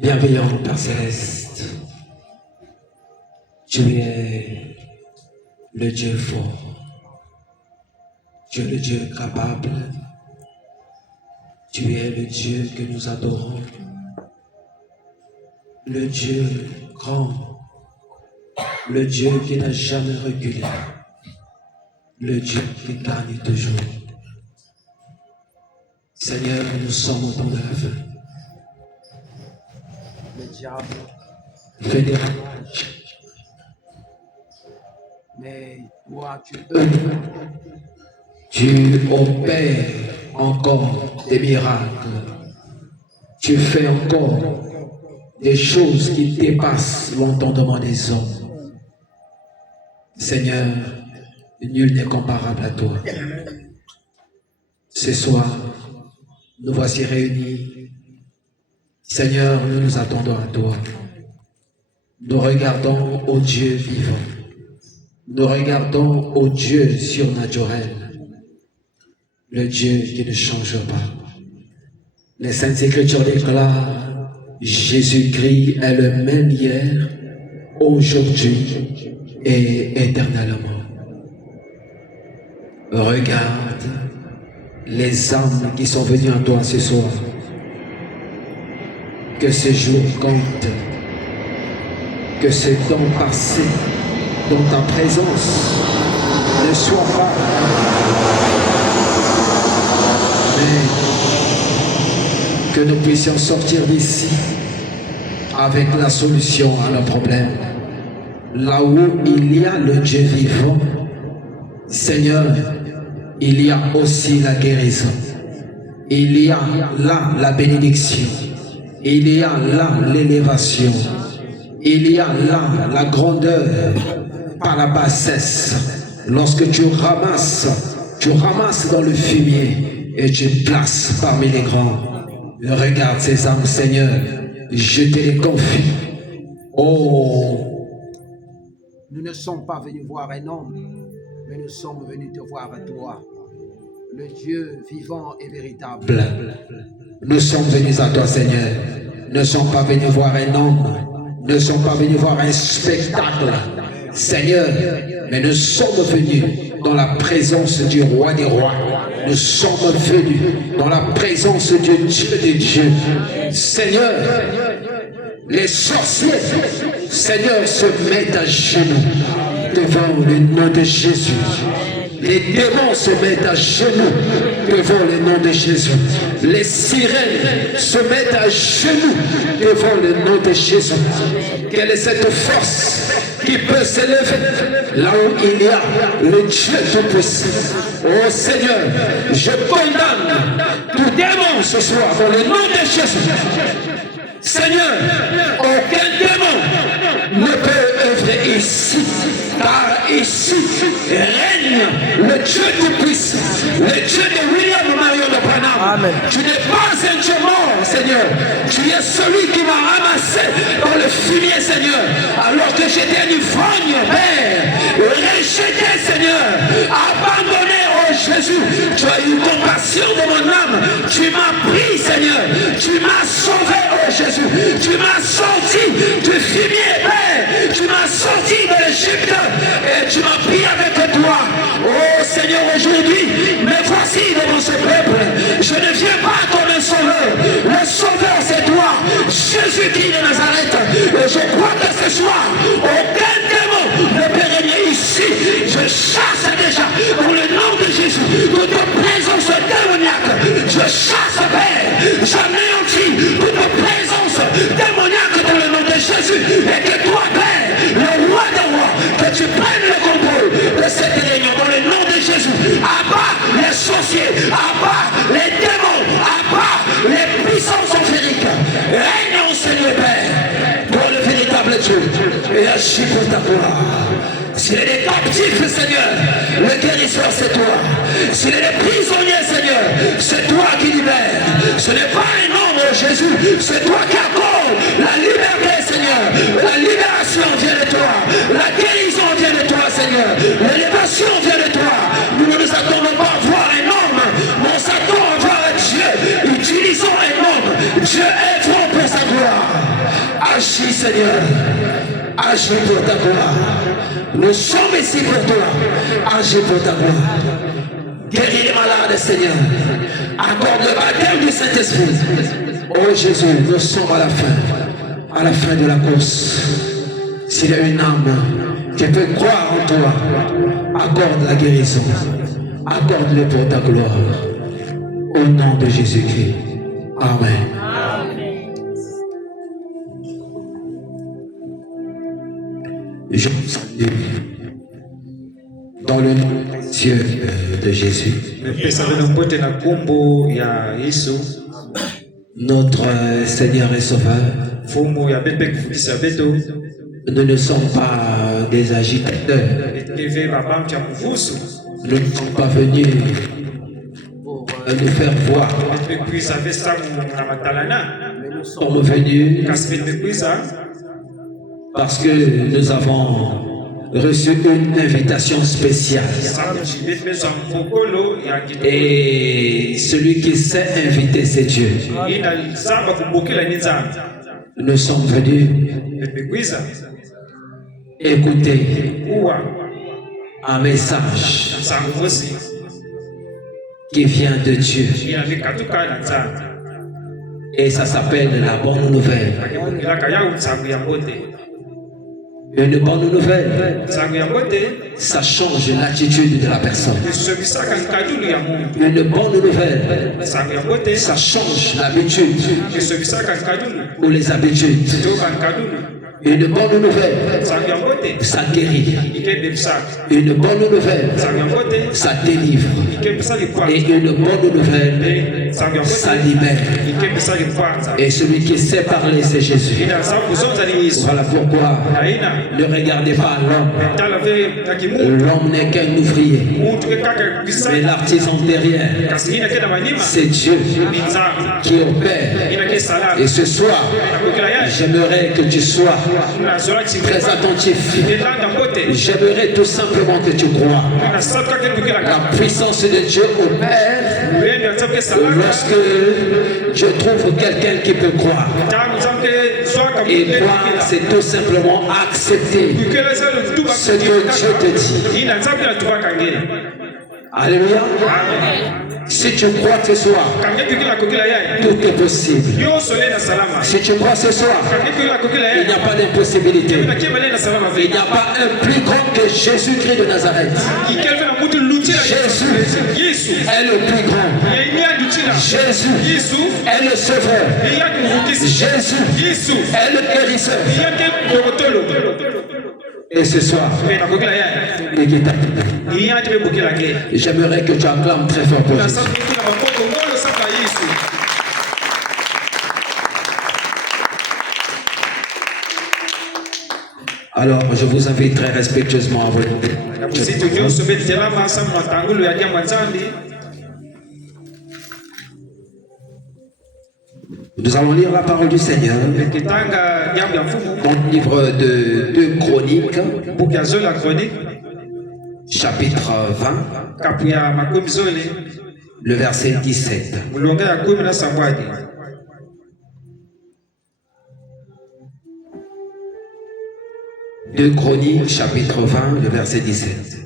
Bienveillant Père Céleste, tu es le Dieu fort, tu es le Dieu capable, tu es le Dieu que nous adorons, le Dieu grand, le Dieu qui n'a jamais reculé, le Dieu qui gagne toujours. Seigneur, nous sommes au temps de la fin. Le diable fait des ravages. Mais toi, tu opères encore des miracles. Tu fais encore des choses qui dépassent l'entendement des hommes. Seigneur, nul n'est comparable à toi. Ce soir, nous voici réunis. Seigneur, nous nous attendons à toi. Nous regardons au Dieu vivant. Nous regardons au Dieu surnaturel. Le Dieu qui ne change pas. Les Saintes Écritures déclarent Jésus-Christ est le même hier, aujourd'hui et éternellement. Regarde les âmes qui sont venues à toi ce soir. Que ce jour compte, que ce temps passé dans ta présence ne soit pas, mais que nous puissions sortir d'ici avec la solution à nos problèmes. Là où il y a le Dieu vivant, Seigneur, il y a aussi la guérison. Il y a là la bénédiction. Il y a là l'élévation. Il y a là la grandeur par la bassesse. Lorsque tu ramasses dans le fumier et tu places parmi les grands. Regarde ces âmes, Seigneur. Je te les confie. Oh! Nous ne sommes pas venus voir un homme, mais nous sommes venus te voir à toi, le Dieu vivant et véritable. Nous sommes venus à toi, Seigneur. Nous ne sommes pas venus voir un homme. Nous ne sommes pas venus voir un spectacle, Seigneur. Mais nous sommes venus dans la présence du roi des rois. Nous sommes venus dans la présence du Dieu des dieux. Seigneur, les sorciers, Seigneur, se mettent à genoux devant le nom de Jésus. Les démons se mettent à genoux devant le nom de Jésus. Les sirènes se mettent à genoux devant le nom de Jésus. Quelle est cette force qui peut s'élever là où il y a le Dieu Tout-Puissant? Oh Seigneur, je condamne tout démon ce soir dans le nom de Jésus. Seigneur, aucun démon ne peut œuvrer ici, car ici règne le Dieu Tout-Puissant, le Dieu de William Marion de Branham. Amen. Tu n'es pas un Dieu mort, Seigneur. Tu es celui qui m'a ramassé dans le fumier, Seigneur, alors que j'étais un ivrogne, Père, rejeté, Seigneur, abandonné. Jésus, tu as eu compassion de mon âme, tu ce soir, aucun démon ne peut régner ici. Je chasse déjà dans le nom de Jésus toute présence démoniaque. Je chasse, Père, j'anéantis toute présence démoniaque dans le nom de Jésus. Et que toi, Père, le roi des rois, que tu prennes le contrôle de cette réunion dans le nom de Jésus. Abat les sorciers, abat les démons, abat les puissances enfériques. Régnons, Seigneur Père, pour le véritable Dieu, et agis pour ta gloire. S'il est des captifs, Seigneur, le guérisseur, c'est toi. S'il est des prisonniers, Seigneur, c'est toi qui libères. Ce n'est pas un homme, Jésus, c'est toi qui accordes la liberté, Seigneur. La libération vient de toi. La guérison vient de toi, Seigneur. L'élévation vient de toi. Nous ne nous attendons pas à voir un homme, mais on s'attend à voir Dieu. Utilisons un homme. Dieu est bon pour sa gloire. Agis, Seigneur. Agis pour ta gloire. Nous sommes ici pour toi. Agis pour ta gloire. Guéris les malades, Seigneur. Accorde le baptême du Saint-Esprit. Oh Jésus, nous sommes à la fin de la course. S'il y a une âme qui peut croire en toi, accorde la guérison. Accorde-le pour ta gloire. Au nom de Jésus-Christ. Amen. Je vous salue dans le nom précieux de Jésus. Notre Seigneur et Sauveur. Nous ne sommes pas des agitateurs. Nous ne sommes pas venus nous faire voir. Nous sommes venus parce que nous avons reçu une invitation spéciale. Et celui qui s'est invité, c'est Dieu. Nous sommes venus écouter un message qui vient de Dieu. Et ça s'appelle la bonne nouvelle. Une bonne nouvelle, ça change l'attitude de la personne. Une bonne nouvelle, ça change l'habitude ou les habitudes. Une bonne nouvelle, ça guérit. Une bonne nouvelle, ça délivre. Et une bonne nouvelle, ça libère. Et celui qui sait parler, c'est Jésus. Voilà pourquoi ne regardez pas l'homme. L'homme n'est qu'un ouvrier. Mais l'artisan derrière, c'est Dieu qui opère. Et ce soir, j'aimerais que tu sois très attentif. J'aimerais tout simplement que tu crois. La puissance de Dieu opère lorsque je trouve quelqu'un qui peut croire. Et croire, c'est tout simplement accepter ce que Dieu te dit. Alléluia. Si tu crois ce soir, tout est possible. Si tu crois ce soir, il n'y a pas d'impossibilité. Il n'y a pas un plus grand que Jésus-Christ de Nazareth. Jésus est le plus grand. Jésus est le sauveur. Jésus est le guérisseur. Et ce soir, j'aimerais que tu acclames très fort pour Jésus. Alors, je vous invite très respectueusement à vous lever. Nous allons lire la parole du Seigneur dans le livre de 2 Chroniques, chapitre 20, le verset 17. 2 Chroniques, chapitre 20, le verset 17.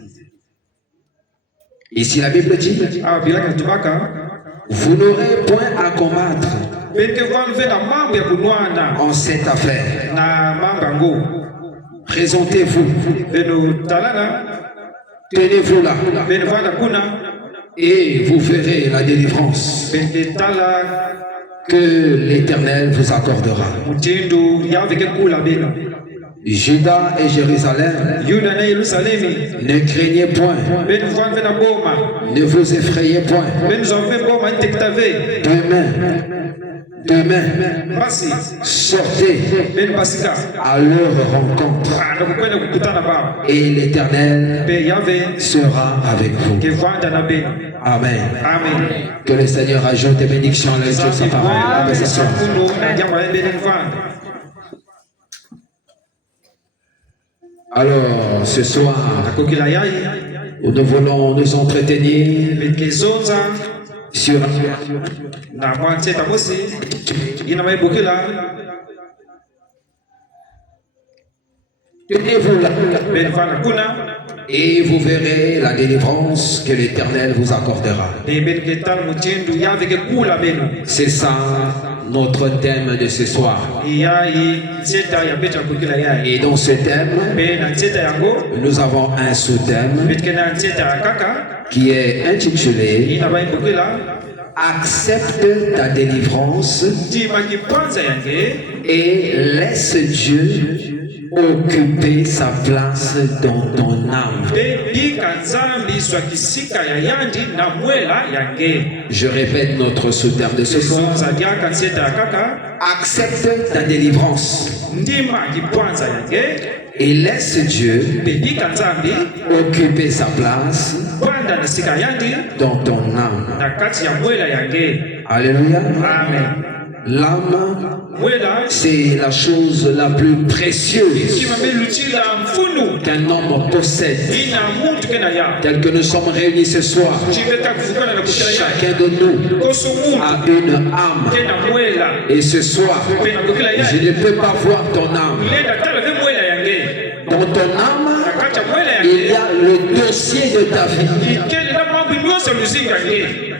Ici la Bible dit: vous n'aurez point à combattre en cette affaire. Présentez-vous. Beno talala, Tenez-vous là. beno vada kuna, Et vous verrez la délivrance bende tala, que l'Éternel vous accordera. mutindu yaveke kula beno. Juda et Jérusalem, Yuda na Yerusalemi, ne craignez point, beno vanve na boma, ne vous effrayez point. beno zanve boma ntektave, Demain, basi, sortez beno basika, à leur rencontre nakukwenda kukutana bao, et l'Éternel pe yave, sera avec vous. ke vanda na beno. Amen. Amen. Que le Seigneur ajoute des bénédictions à la lecture de sa parole. Amen. Sakuno na jambo ya beno vanda. Alors, ce soir, Akokila yai, nous voulons nous entretenir beke zonza, sur na mwanche tabosi, ina maibukila, tenez-vous là beno vanda kuna, et vous verrez la délivrance que l'Éternel vous accordera. de beno ketal mutindu yaveke kula beno. C'est ça notre thème de ce soir. Yai, nzeta ya beta akokila yai. Et dans ce thème, Pe na nzeta yango, nous avons un sous-thème betike na nzeta ya kaka, qui est intitulé ina maibukila, Accepte ta délivrance ndima kipanza yange, et laisse Dieu occuper sa place dans ton âme. pe bika nzambi swakisika ya yandi na mwela yange. Je répète notre sous-thème de ce soir. Zonza diaka nzeta ya kaka, Accepte ta délivrance ndima kipanza yange, et laisse Dieu pe bika nzambi, occuper sa place banda na sika yandi, dans ton âme. na kati ya mwela yange. Alléluia. Amen. L'âme, Mwela, c'est la chose la plus précieuse kimambe lutila mfunu, qu'un homme possède. ina muntu kena ya. Tel que nous sommes réunis ce soir, Chibeta kufukana na kukila yai. chacun de nous Koso muntu, a une âme. kena mwela, Et ce soir, pe na kukila je yai. ne peux pas voir ton âme. Lenda tala ve mwela yange. Dans ton âme, Na kati ya mwela il yange, y a le dossier de ta vie. ikele na mambo nyonso luzinga yange.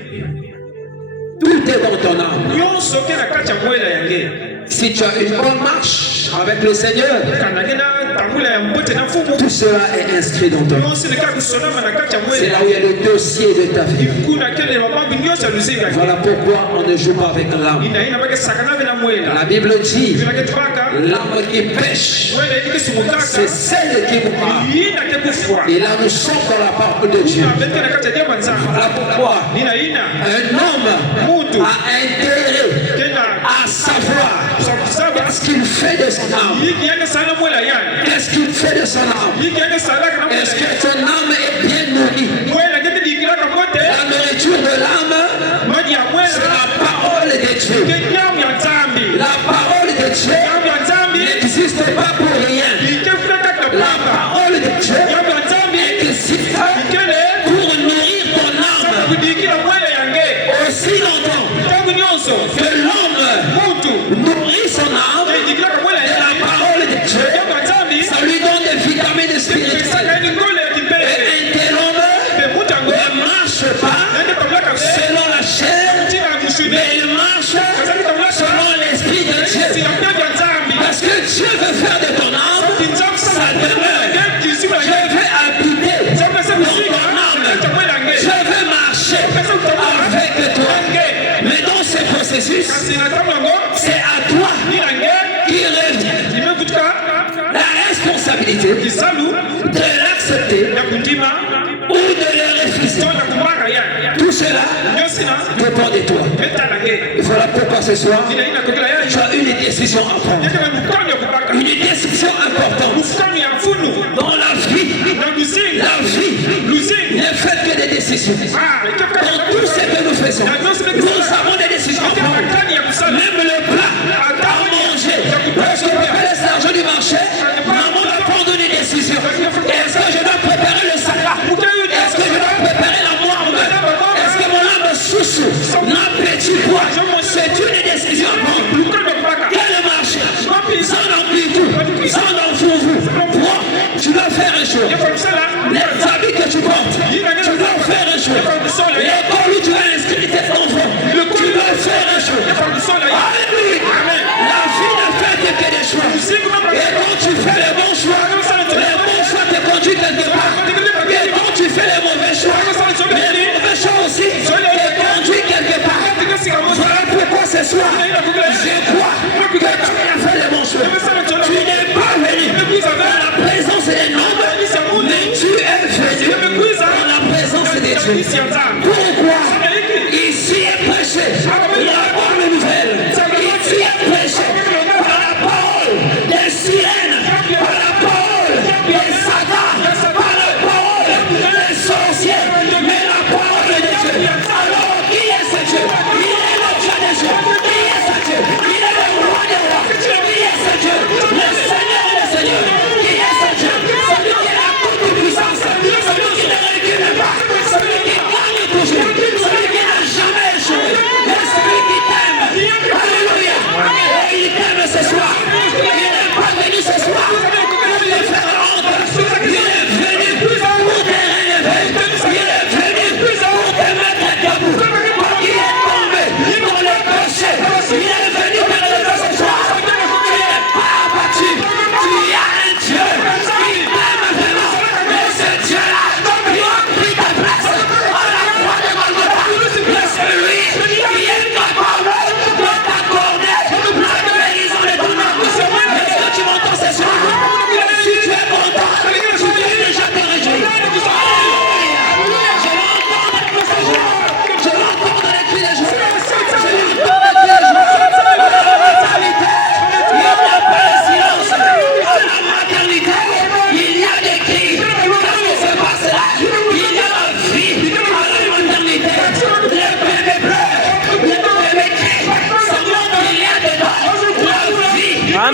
Tout est dans ton âme. Nyonso ke na kati ya mwela yange. Si tu as une bonne marche avec le Seigneur, Kanake na tambula ya mbote na fumu. tout cela est inscrit dans ton âme. Nyonso ne kaka kusonama na kati ya C'est mwela. là où il y a le dossier de ta vie. Kuna kele mambo nyonso luzinga yange. Voilà pourquoi on ne joue pas avec l'âme. Ina bake sakana ve na mwela. La Bible dit, Vila ke tubaka, l'âme qui pêche, mwela yike sumutaka. c'est celle qui mourra. Ina ke kufwa. Et là, nous sommes dans la parole de Dieu. Ina beke na kati ya diaba nzambe. Voilà pourquoi Ina un homme mutu a intérêt kena à savoir sakusaba. qu'est-ce qu'il fait de son âme. Yiki yake sana mwela yani. Qu'est-ce qu'il fait de son âme. Yiki yake salaka na mwela Est-ce yani. que ton âme est bien nourrie. Mwela kete dikilaka kote. La nourriture de l'âme, Maji ya c'est mwela. la parole de Dieu. Ke nyamu ya nzambi. La parole de Dieu Nyamu ya nzambi. n'existe pas pour rien. Ike fulaka La kapamba. parole de Dieu Nyamu ya nzambi. existe Ikele. pour nourrir ton Saka âme. kudikila mwela yange. Aussi longtemps Tangu nyonso. que l'homme Mutu. nourrit son âme Ke dikilaka mwela de la yange. parole de Dieu, Nyamu ya nzambi. ça lui donne des vitamines Saka spirituelles. ni ngole ya kipele. Et un tel homme Pe mutango. ne marche pas Nende kamlaka fe. selon la chair, Tina mushude. mais il marche selon l'esprit de Dieu. Parce que Dieu veut faire de ton âme sa demeure. Je veux habiter dans ton âme. Je veux marcher avec toi. Mais dans ce processus, c'est à toi qui revient la responsabilité de l'accepter ou de le refuser. Tout cela dépend de toi. Et voilà pourquoi ce soir, tu as une décision à prendre. Une décision importante. Dans la vie n'est faite que des décisions. Dans tout ce que nous faisons, nous avons des décisions à prendre. Même le plat à manger. Lorsque papa laisse l'argent du marché, maman va prendre une décision. Est-ce que je dois préparer le salat? Est-ce que je dois préparer la moire? Est-ce que mon âme sousse n'appétit quoi? C'est une décision à prendre. Quel marché? Sans amplitude, sans enfourvou. Toi, tu dois faire un choix. Les habits que tu portes, tu dois faire un choix. L'école où tu vas inscrire tes enfants, tu dois faire un choix. Alléluia. La vie ne fait que des choix. Et quand tu fais les bons choix,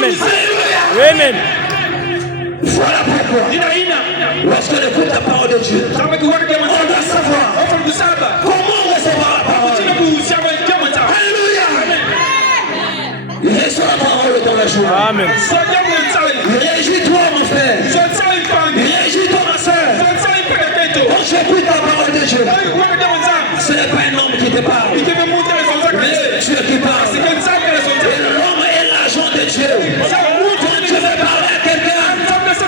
Amen. Amen. Voilà pourquoi, lorsque on écoute la parole de Dieu, on doit savoir comment recevoir la parole. Alléluia. Reçois la parole dans la joie. Amen. Réjouis-toi, mon frère. Réjouis-toi, ma soeur. Quand tu écoutes la parole de Dieu, ce n'est pas un homme qui te parle, mais c'est Dieu qui parle. Et l'homme est l'agent de Dieu. Quand tu veux parler à quelqu'un,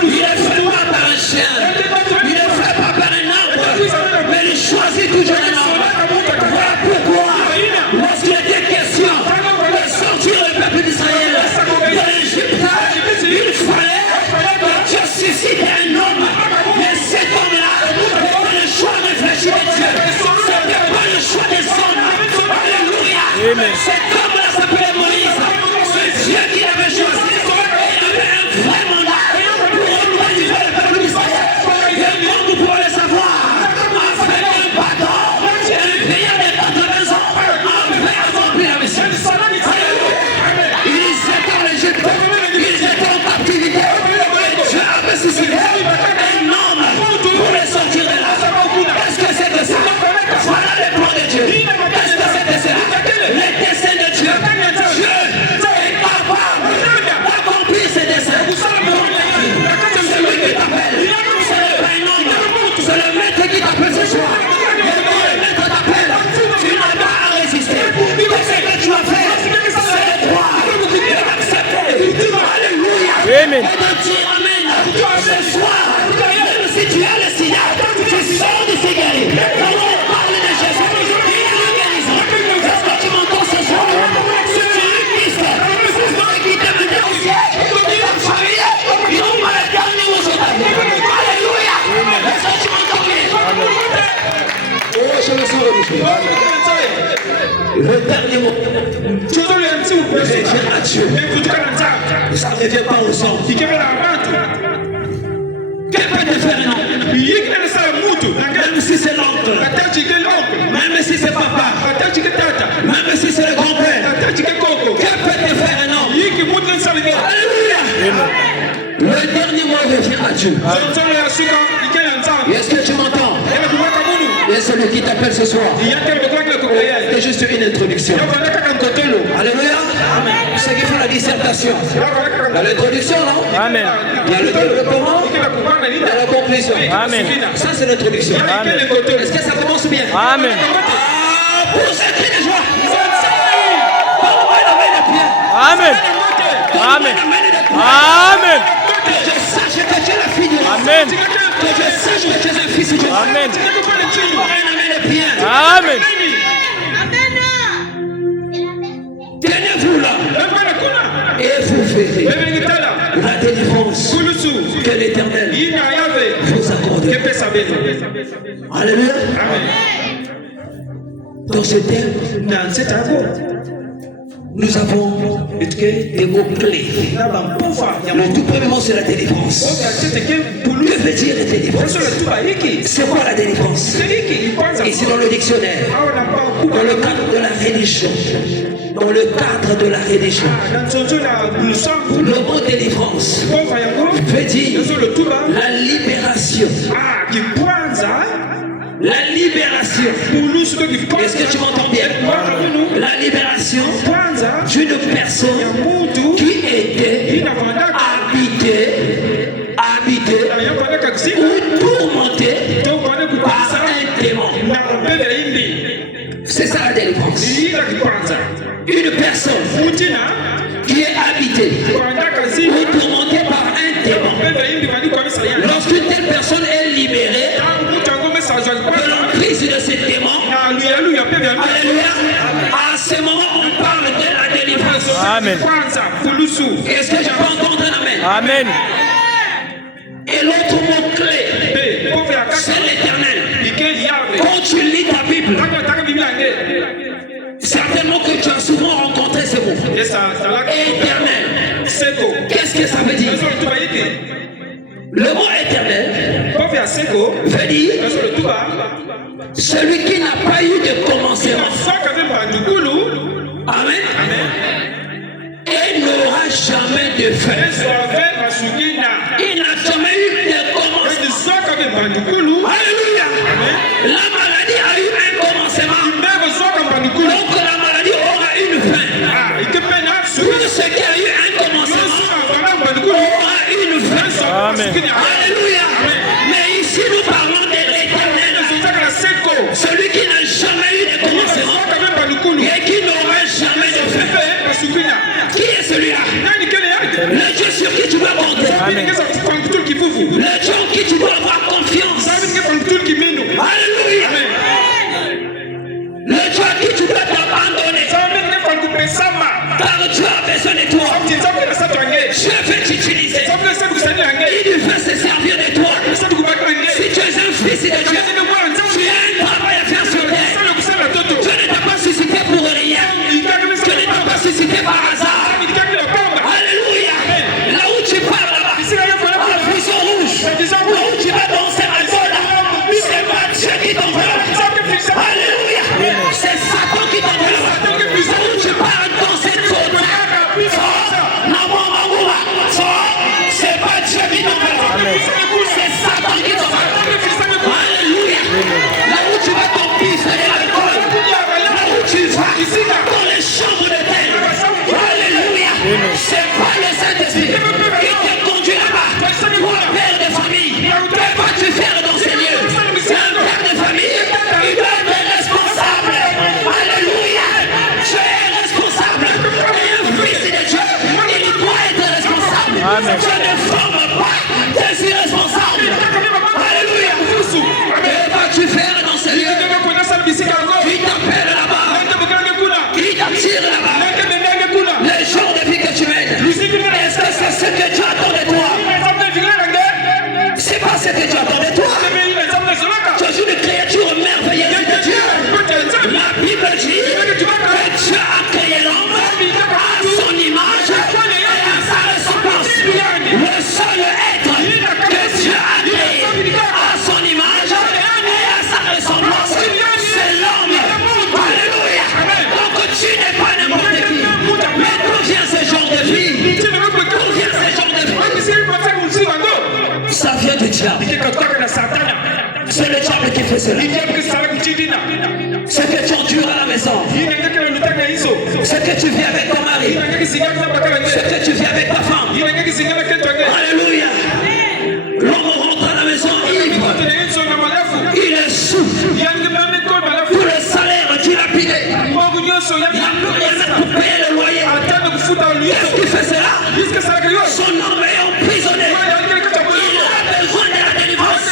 il ne fait pas par un chien, il ne fait pas par un arbre, mais il choisit toujours un arbre. Voilà pourquoi, lorsqu'il était question de sortir le peuple d'Israël de l'Égypte, il fallait que Dieu suscite un homme. Mais cet homme-là, n'est pas le choix réfléchi de Dieu. Ce n'est pas le choix des hommes. Alléluia. Amen. Cet homme-là s'appelait Moïse. C'est Dieu qui l'avait choisi. Et il avait un vrai mandat pour renouveler le peuple d'Israël. Et comme vous pouvez le savoir, avec un bâton, un vieillard de 80 ans, avait accompli la mission. Ils étaient en Égypte, ils étaient en captivité. Et Dieu avait suscité un homme pour les sortir de là. Qu'est-ce que c'est que ça? Voilà le plan de Dieu. Qu'est-ce que c'est que cela? Les desseins de Dieu. Dieu est capable d'accomplir ses desseins. C'est lui qui t'appelle. Ce n'est pas un homme. C'est le maître qui t'appelle ce soir. Et quand le maître t'appelle, tu n'as pas à résister. Tout ce que tu as fait, c'est toi de l'accepter. Alléluia. Amen. Et de dire amen. Ce soir, même si tu as le signal, tu sors de ces guéris. Quand on parle de Jésus, il y a une guérison. Est-ce que tu m'entends ce soir? Si tu es Christ, c'est toi qui t'es mené au ciel. Ta famille, ils n'ont pas le dernier mot sur ta vie. Alléluia. Est-ce que tu m'entends bien? Oh, je me sens remercié. Le dernier mot, revient à Dieu. Ça ne revient pas aux hommes. Quel peut te faire un homme? Même si c'est l'oncle, même si c'est papa, même si c'est le grand-père, quel peut te faire un homme? Alléluia. Le dernier mot revient à Dieu. Est-ce que tu m'entends? Et celui qui t'appelle ce soir, c'est juste une introduction. Alléluia. Ceux qui font la dissertation. Il y a l'introduction, non? Amen. Il y a le développement, il y a la conclusion. Amen. Ça, c'est l'introduction. Amen. Est-ce que ça commence bien? Amen. Ah, pour ce cri de joie. Donne-moi la main de Pierre. Amen. Amen. Amen. Que je sache que tu es la fille de Dieu. Amen. Que je sache que tu es un fils de Dieu. Amen. Donne-moi la main de Pierre. Amen. Tenez-vous là. Et vous verrez la délivrance que l'Éternel vous accorde. Alléluia. Dans ce thème, nous avons des mots-clés. Le tout premier mot, c'est la délivrance. Que veut dire la délivrance? C'est quoi la délivrance? Ici dans le dictionnaire, dans le cadre de la religion. Dans le cadre de la religion, le mot délivrance veut dire la libération. La libération. Est-ce que tu m'entends bien? La libération d'une personne qui était habitée ou tourmentée par un démon. C'est ça la délivrance. Une personne qui est habitée ou tourmentée par un démon. Lorsqu'une telle personne est libérée de l'emprise de ce démon, alléluia, à ce moment on parle de la délivrance. Amen. Est-ce que je peux entendre un amen? Amen. Et l'autre mot clé, c'est l'Éternel. Quand tu lis ta Bible, certainement que tu as souvent rencontré ce mot. Éternel. Qu'est-ce que ça veut dire? Le mot éternel veut dire celui qui n'a pas eu de commencement. Amen. Et n'aura n'aura jamais de fin. Yesu ave basukina. Il n'a jamais eu de commencement. Yesu soka be bandukulu. Alléluia. La maladie a eu un commencement. Mbego soka bandukulu. Donc la maladie aura une fin. Ah, ikepena Tout ce qui a eu un commencement aura une fin. Amen. Alléluia. Mais ici nous parlons de l'Éternel. Celui qui n'a jamais eu de commencement et qui n'aura jamais de fin. Qui est celui-là? Le Dieu sur qui tu dois compter. Amen. Le Dieu en qui tu dois avoir confiance. Alléluia. Le Dieu à qui tu dois t'abandonner. Car Dieu a besoin de toi. Dieu veut t'utiliser. Il veut se servir de toi. Si tu es un fils de Dieu, tu as un travail à faire sur terre. Dieu ne t'a pas suscité pour rien. Dieu ne t'a pas suscité par hasard. Alléluia. Là où tu pars là-bas, en fuseau rouge, là où tu vas danser à Zola, c'est pas Dieu qui t'envoie. Alléluia. C'est Satan qui t'envoie. Là où tu pars danser Zola, c'est pas Dieu qui t'envoie. C'est Satan qui t'envoie. Alléluia. Là où tu vas t'empiffrer l'alcool, là où tu vas dans les chambres de terre. Alléluia. C'est pas le Saint-Esprit qui te conduit là-bas. Toi, père de famille, que vas-tu faire dans ces lieux? C'est un père de famille, il doit être responsable. Alléluia. Tu es responsable. Et un fils de Dieu, il doit être responsable. Amen. Tu ne formes pas des irresponsables. Alléluia. Que vas-tu faire dans ces lieux? Qui t'appelle là-bas? Qui t'attire là-bas? Les jours de vie que tu mènes, est-ce que c'est ce que Dieu attend de toi? C'est pas ce que Dieu attend de toi. Tu es une créature merveilleuse de Dieu. La Bible dit que Dieu a créé l'homme à son image et à sa ressemblance. Le seul être que Dieu a créé à son image et à sa ressemblance, c'est l'homme. Alléluia. Donc tu n'es pas n'importe qui. Mais d'où vient ce genre de vie? D'où vient ce genre de vie? Ça vient du diable. C'est le diable qui fait cela. Ce que tu endures à la maison, ce que tu vis avec ton mari, ce que tu vis avec ta femme. Alléluia. L'homme rentre à la maison ivre. Il est sous. Tout le salaire qu'il a pillé. Il n'a plus rien pour payer le loyer. Qu'est-ce qui fait cela? Son âme est emprisonnée. Il a besoin de la délivrance.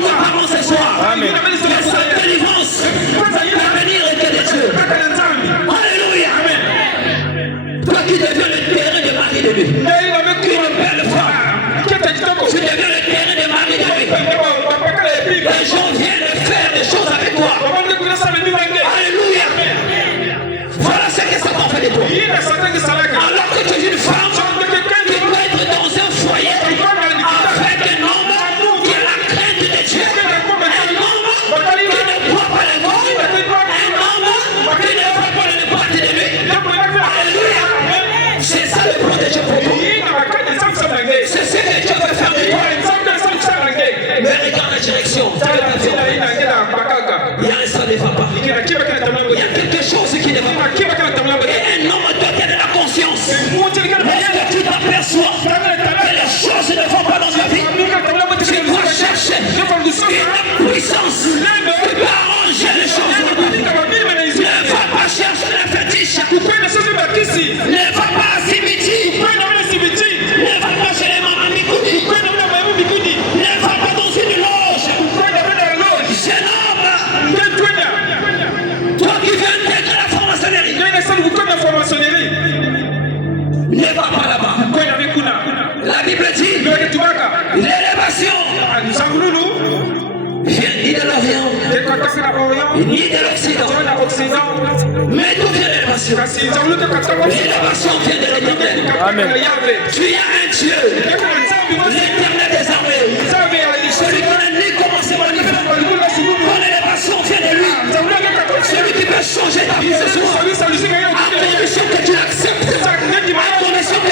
Nous parlons ce soir. Amen. La seule délivrance va venir de Dieu. Alléluia. Toi qui deviens le terrain de mari de lui. Une belle femme. Tu deviens le terrain de mari de lui. Les gens viennent faire des choses avec toi. Alléluia. Voilà ce que Satan fait de toi. Alors que tu es une femme qui doit être dans un foyer avec un homme qui a la crainte de Dieu. Un homme qui ne boit pas le vin. Un homme qui ne va pas le boîte de lui. Alléluia. C'est ça le plan de Dieu pour toi. C'est ce que Dieu veut faire de toi. Mais regarde la direction. Il y a un ça ne va pas. Il y a quelque chose qui ne va pas. Et un homme doit avoir la conscience. Lorsque tu t'aperçois que les choses ne vont pas dans ta vie, tu dois chercher une puissance qui peut arranger les choses dans ta vie. Ne va pas chercher les fétiches. Ne va pas à Simiti. Ne va pas chez les mamans Mikoudi. Ne va pas dans une loge. Jeune homme, toi qui viens d'être la franc-maçonnerie, ne va pas là-bas. La Bible dit l'élévation vient ni de l'Orient ni de l'Occident. Mais d'où vient l'élévation? L'élévation vient de l'Éternel. Amen. Tu as un Dieu, l'Éternel des armées, celui qui n'a ni commencement ni fin. Ton élévation vient de lui. Celui qui peut changer ta vie ce soir, à condition que tu l'acceptes, à condition que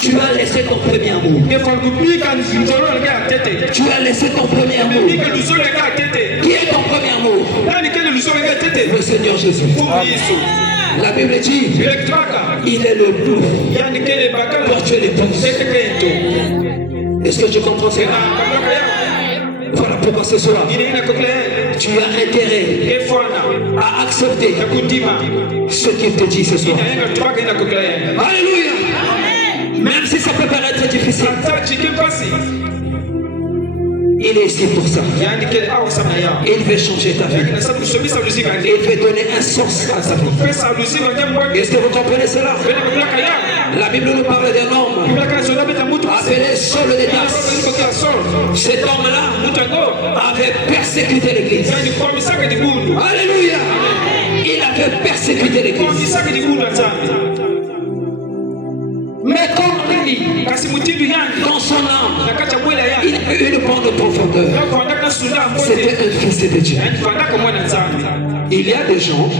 Tu as laissé ton premier amour. Tu as laissé ton premier amour. Qui est ton premier amour? Le Seigneur Jésus. La Bible dit, il est le tout pour tuer les tous. Est-ce que je comprends ça? Voilà pourquoi ce soir, tu as intérêt à accepter ce qu'il te dit ce soir. Alléluia. Même si ça peut paraître difficile, il est ici pour ça. Il veut changer ta vie. Il veut donner un sens à ta vie. Est-ce que vous comprenez cela? La Bible nous parle d'un homme appelé Saul de Tarse. Cet homme-là avait persécuté l'église. Alléluia. Il avait persécuté l'église. Mais comme lui, dans son âme, il a eu une bonne profondeur. C'était un fils de Dieu. Il y a des gens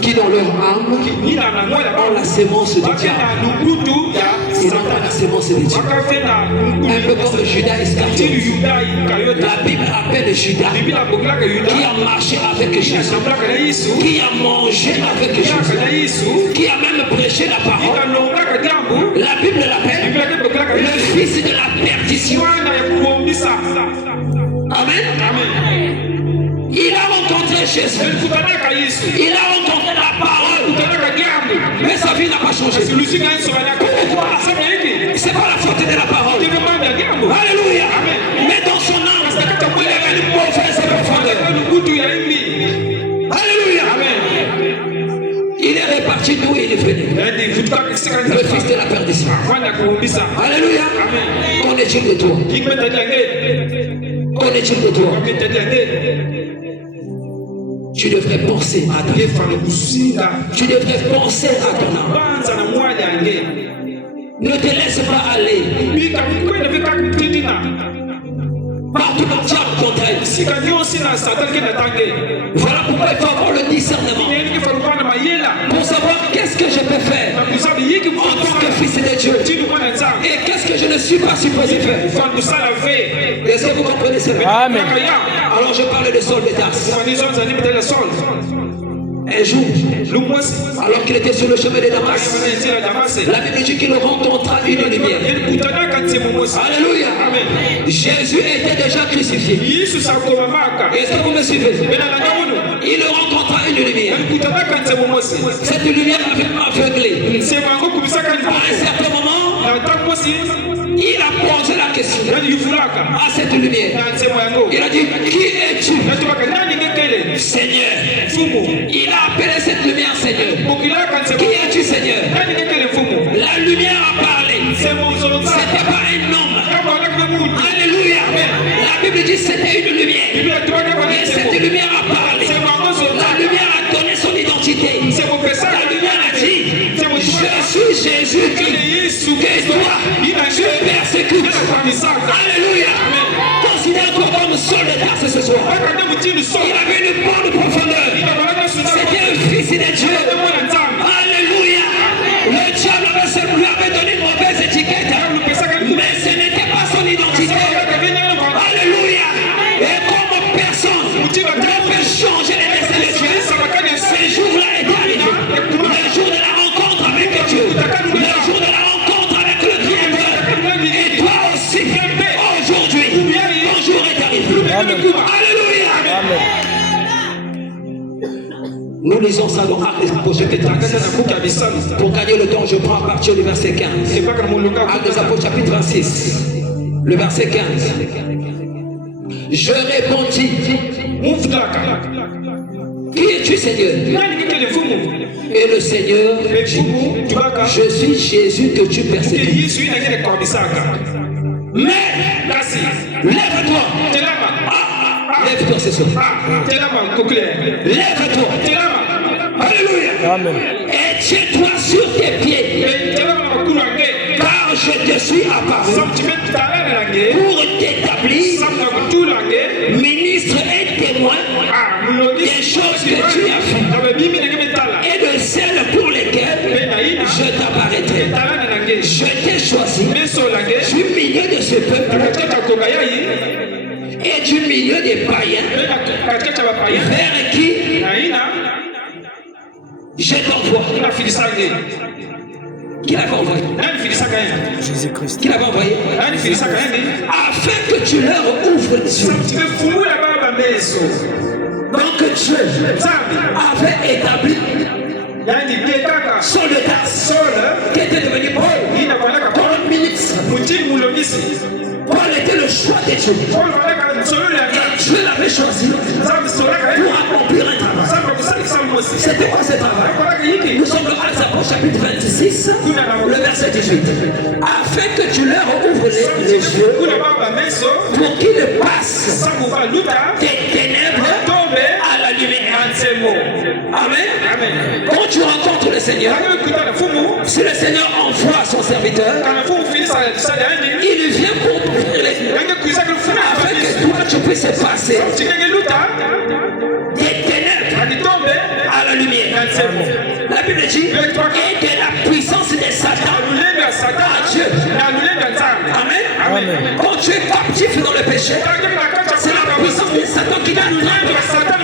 qui dans leur âme ont la sémence de Dieu. Ils ont la sémence de Dieu. Un peu comme Judas Iscariote. La Bible appelle Judas qui a marché avec Jésus, qui a mangé avec Jésus, qui a même prêché la parole. La Bible l'appelle le fils de la perdition. Amen. Il a rencontré Jésus. Il a rencontré la parole. Mais sa vie n'a pas changé. Pourquoi? C'est pas la faute de la parole. Alléluia. Mais dans son âme, il avait une mauvaise profondeur. Alléluia. Il est reparti d'où il est venu. Le fils de la perdition. Alléluia. Qu'en est-il de toi? Qu'en est-il de toi? Tu devrais penser à ta femme. Tu devrais penser à ton âme. Ne te laisse pas aller. Partout le diable t'entraîne. Voilà pourquoi il faut avoir le discernement pour savoir qu'est-ce que je peux faire en tant que fils de Dieu et qu'est-ce que je ne suis pas supposé faire. Est-ce que vous comprenez cela? Amen. Alors je parle de Saul de Tarse. Un jour, alors qu'il était sur le chemin de Damas, la Bible dit qu'il rencontra une lumière. Alléluia. Jésus était déjà crucifié. Est-ce que vous me suivez? Il rencontra une lumière. Cette lumière avait aveuglé. À un certain moment, il a posé la question à cette lumière. Il a dit, qui es-tu? Seigneur. Il a appelé cette lumière Seigneur. Qui es-tu Seigneur? La lumière a parlé. C'était pas un homme. Alléluia. La Bible dit c'était une lumière. Et cette lumière a parlé. La lumière a donné son identité. La lumière a dit, je suis Jésus que toi tu persécutes. Alléluia. Considère-toi comme Saul de Tarse ce soir. Il avait une bonne profondeur. C'était un fils de Dieu. Alléluia. Le diable lui avait donné une mauvaise étiquette. Mais ce n'était pas son identité. Alléluia. Et comme personne ne peut changer les destins de Dieu, ce jour-là est arrivé. Le jour de la rencontre avec Dieu. Le jour de la rencontre avec le Créateur. Et toi aussi, aujourd'hui, ton jour est arrivé. Alléluia. Amen. Nous lisons ça dans Actes des Apôtres chapitre 26. Pour gagner le temps, je prends à partir du verset 15. Actes des Apôtres chapitre 26, le verset 15. Je répondis, qui es-tu Seigneur? Et le Seigneur dit, je suis Jésus que tu persécutes. Mais, lève-toi. Lève-toi ce soir. Lève-toi. Alléluia. Amen. Et tiens-toi sur tes pieds. Car je te suis apparu pour t'établir ministre et témoin des choses que tu as faites et de celles pour lesquelles je t'apparaîtrai. peuple et du milieu des païens vers qui je t'envoie. Qui l'avait envoyé? Jésus-Christ. Qui l'avait envoyé? Afin que tu leur ouvres les yeux. Donc Dieu avait établi Saul qui était devenu Paul comme ministre. Paul était le choix de Dieu. Et Dieu l'avait choisi pour accomplir un travail. C'était quoi ce travail? Nous sommes dans Actes chapitre 26, le verset 18. Afin que tu leur ouvres les yeux pour qu'ils passent des ténèbres à la lumière. Amen. Quand tu rencontres le Seigneur, si le Seigneur envoie son serviteur, il vient pour t'ouvrir les yeux afin que toi tu puisses passer des ténèbres à la lumière. La Bible dit et de la puissance de Satan à Dieu. Amen. Quand tu es captif dans le péché, c'est la puissance de Satan qui t'attrape.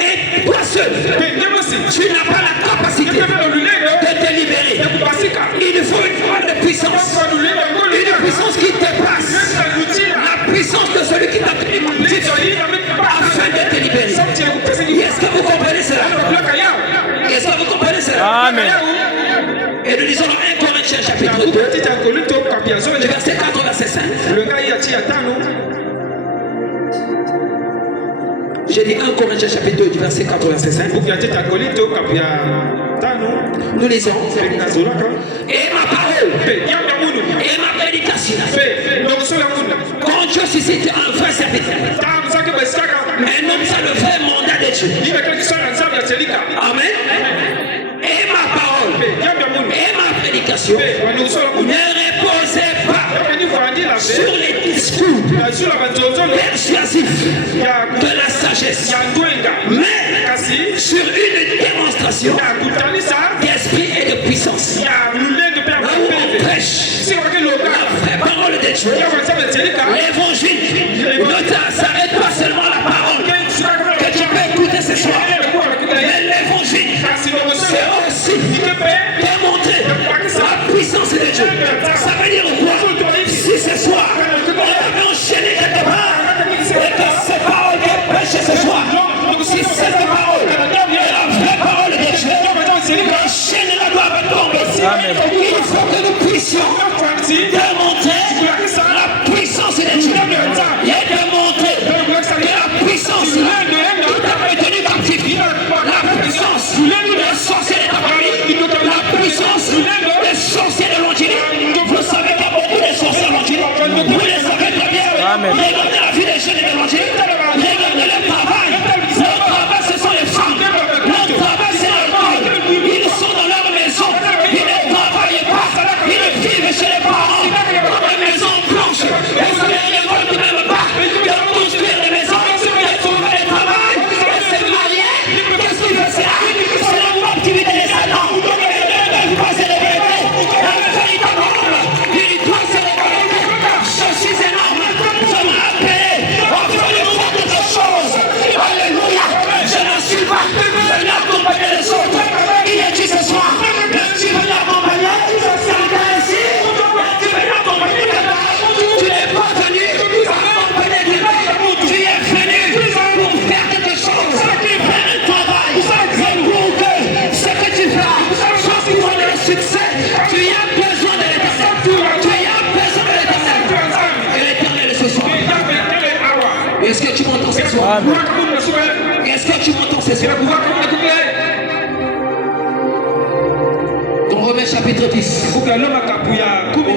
Et toi seul, tu n'as pas la capacité de te libérer. Il faut une grande puissance. Une puissance qui dépasse la puissance de celui qui t'a tenu captif afin de te libérer. Est-ce que vous comprenez cela? Est-ce que vous comprenez cela? Amen. Et nous lisons dans 1 Corinthiens chapitre 2, verset 4 verset 5. J'ai dit 1 Corinthiens chapitre 2 du verset 4 verset 5. Nous lisons. Et ma parole et ma prédication, quand Dieu suscite un vrai serviteur, un homme, c'est le vrai mandat de Dieu. Amen. Et ma parole et ma prédication ne reposez pas sur les discours persuasifs de la sagesse, mais sur une démonstration d'esprit et de puissance. Là où on prêche la vraie parole de Dieu, l'évangile ne s'arrête pas seulement à la parole que tu peux écouter ce soir, mais l'évangile c'est aussi démontrer la puissance de Dieu. Ça veut dire quoi? Si ce soir on avait enchaîné quelque part et que ces paroles que prêchent ce soir, si cette parole est la vraie parole de Dieu, la chaîne là doit tomber. Il faut que nous puissions démontrer la puissance de Dieu et démontrer que la puissance qui t'a retenu captif, la puissance des sorciers de ta famille, la puissance des sorciers de l'Angile. Vous savez qu'il y a beaucoup de sorciers de l'Angile. Vous les savez très bien. Regardez la vie des jeunes de l'Angile. Regardez le travail. Le travail, ce sont les femmes. Le travail, c'est l'école. Ils sont dans leur maison. Ils ne travaillent pas. Ils vivent chez les parents. Dans des maisons blanches. Et ça ne les révolte même pas de construire des maisons, de trouver du travail. Et c'est marié. Qu'est-ce qu'il fait ça? C'est la captivité des Satan. Il doit se révéler. Un véritable homme. Il doit se révéler. Je suis un homme. Je m'appelle. On fait de fortes choses. Alléluia. Je ne suis pas. Je n'ai accompagné les autres. Il est dit ce soir. Tu veux l'accompagner? Quelqu'un ici? Tu veux l'accompagner? Tu n'es pas venu accompagner du monde. Tu es venu pour faire quelque chose. Faire un travail. Et pour que ce que tu fais soit pour le succès, tu as besoin de l'éternel. Tu as besoin de l'éternel. Et l'éternel ce soir. Est-ce que tu m'entends ce soir? Est-ce que tu m'entends ce soir? Dans Romains chapitre 10, au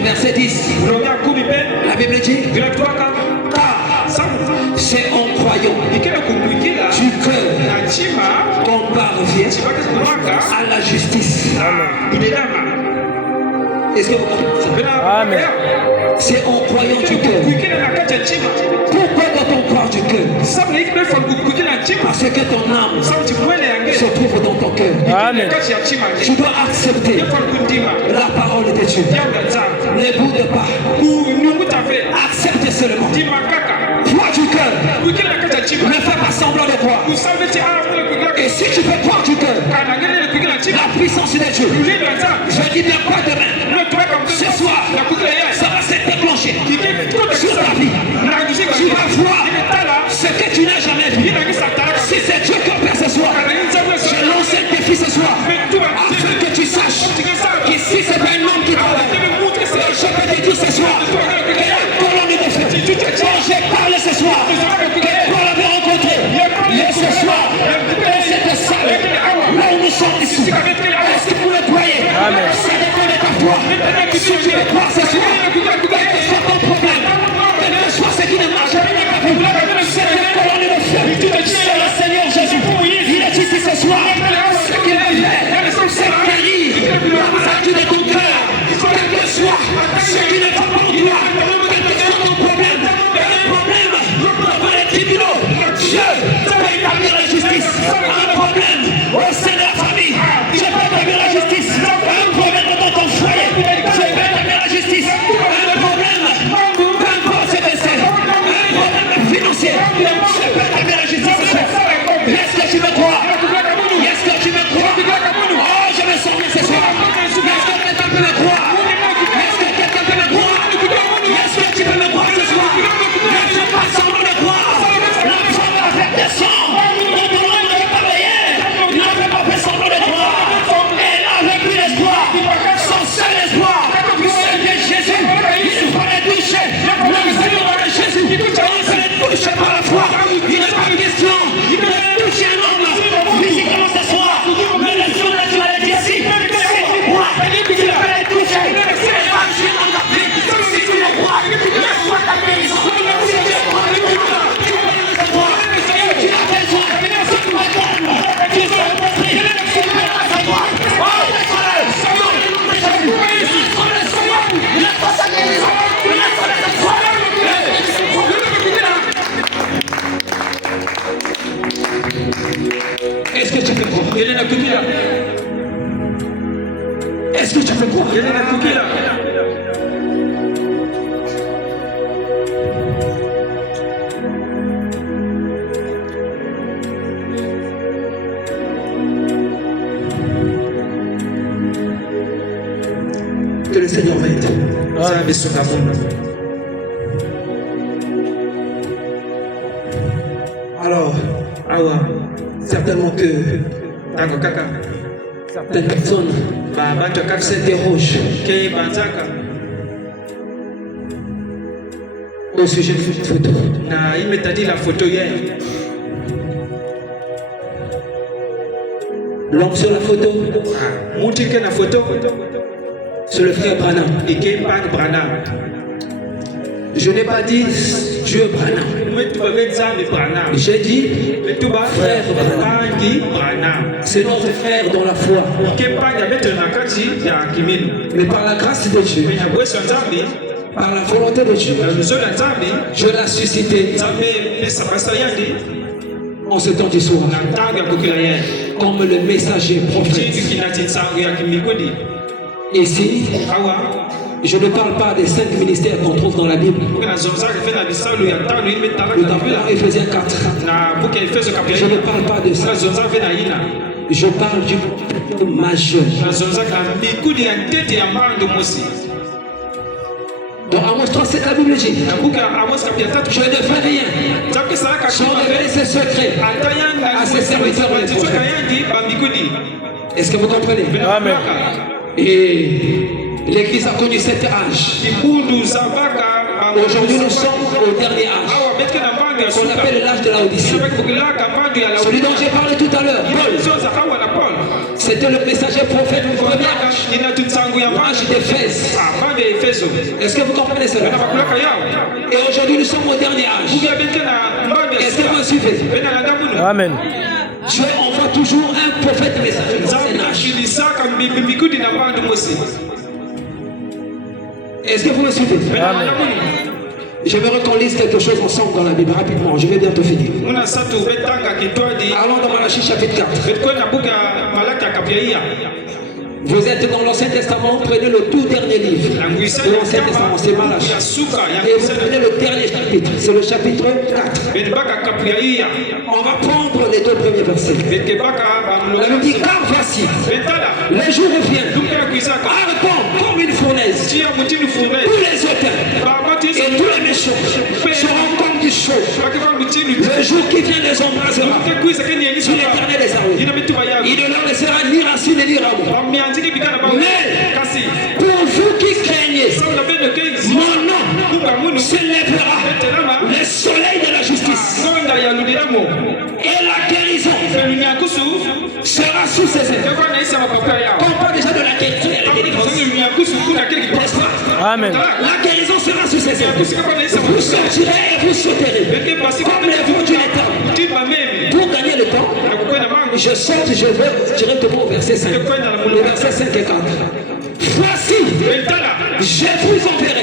verset 10, la Bible dit car c'est en croyant du cœur qu'on parvient à la justice. Est-ce que vous comprenez ça? Amen. C'est en croyant du cœur. Pourquoi quand on croit du cœur? cœur. Parce que ton âme se trouve dans ton cœur. Amen. Tu dois accepter la parole de Dieu. Ne boude pas. Accepte seulement. Crois du cœur. Ne fais pas semblant de croire. Et si tu peux croire du cœur, la puissance de Dieu, je dis bien pas demain, ce soir, ça va se déclencher sur ta vie. Tu vas voir ce que tu n'as jamais vu. Si c'est Dieu qui opère ce soir, je lance un défi ce soir, afin que tu saches qu'ici c'est pas un homme qui travaille. Je peux te dire ce soir, que la colonne de feu, quand j'ai parlé ce soir, que Paul avait rencontré, mais ce soir, dans cette salle, là où nous sommes ici, est-ce que vous le croyez? Ça dépend de ta foi. Si tu veux croire ce soir, quel que soit ton problème, quel que soit ce qui ne marche pas, c'est la colonne de feu, c'est le Seigneur Jésus. Il est ici ce soir. Ce qu'il veut faire, c'est guérir la maladie de ton cœur. Quel que soit ce qui ne va pas en toi, quel que soit ton problème, un problème devant les tribunaux, Dieu peut établir la justice. Un problème au sein de la famille, Dieu peut établir la justice. Un problème dans ton foyer, Dieu peut établir la justice. Un problème, peu importe ce que c'est, un problème financier, Dieu peut établir la justice. Est-ce que tu me crois? Est-ce que tu me crois? Oh, je me sens bien ce soir. Est-ce que quelqu'un peut me croire? Est-ce que quelqu'un peut me croire? Est-ce que tu peux me croire ce soir? Ne fais pas semblant de croire. La femme va faire descendre. On te demande de travailler. Ne fais pas faire semblant de croire. Elle avait plus d'espoir. Son seul espoir, c'était Jésus. Il fallait toucher le Seigneur de Jésus. On se les touche par la foi. Il n'est pas question de toucher un homme physiquement ce soir. Mais le jour de Dieu allait dire si tu crois, tu peux les toucher. C'est pas Dieu dans ta vie. Si tu le crois, laisse-moi ta guérison. Si tu crois, tu peux recevoir. Tu as besoin, si tu me calmes, tu seras compris. Si tu veux recevoir, oh, laisse-le. Non, laisse-le. Laisse-moi ta guérison. Laisse-moi ta foi. Est-ce que tu peux croire? Est-ce que tu peux croire? Que le Seigneur m'aide. Alors, certainement que certaines personnes s'interrogent au sujet de cette photo. L'homme sur la photo, c'est le frère Branham. Je n'ai pas dit Dieu Branham. J'ai dit frère Branham. C'est notre frère dans la foi. Mais par la grâce de Dieu, par la volonté de Dieu, je l'ai suscité en ce temps du soir comme le messager prophète. Ici, je ne parle pas des 5 ministères qu'on trouve dans la Bible. Nous avons Éphésiens 4. Je ne parle pas de ça. Je parle du majeur. Dans Amos 3, c'est la Bible dit. Je ne fais rien sans révéler ses secrets à ses serviteurs. Est-ce que vous comprenez? Amen. Et l'Église a connu cet âge. Aujourd'hui, nous sommes au dernier âge, qu'on appelle l'âge de la Odyssée. Celui dont j'ai parlé tout à l'heure, Paul, c'était le messager prophète du premier âge d'Éphèse. Est-ce que vous comprenez cela? Et aujourd'hui, nous sommes au dernier âge. Est-ce que vous me suivez? Amen. Dieu envoie toujours un prophète messager dans cet âge. Est-ce que vous me suivez? Amen. J'aimerais qu'on lise quelque chose ensemble dans la Bible, rapidement, je vais bientôt finir. Muna satu betanga kitwadi. Allons dans Malachie chapitre 4. Betkwenda buka malaki akapiaia. Vous êtes dans l'Ancien Testament, prenez le tout dernier livre de l'Ancien Testament, c'est Malachie. Et vous prenez le dernier chapitre, c'est le chapitre 4. On va prendre les 2 premiers versets. La Bible dit, car voici, les jours reviennent, ardents comme une fournaise, tous les auteurs et tous les méchants seront comme du chaud. Le jour qui vient les embrasera sur l'Éternel des armées. Il ne leur laissera ni racine ni rameau. Mais pour vous qui craignez, mon nom s'élèvera le soleil de la justice et la guérison sera sous ses ailes. On parle déjà de la guérison et la délivrance. Amen. La guérison sera sous ses ailes. Vous sortirez et vous sauterez comme les veaux du étang. Pour gagner le temps, je saute, je vais directement au verset 5. Le verset 5 et 4. Voici, je vous enverrai.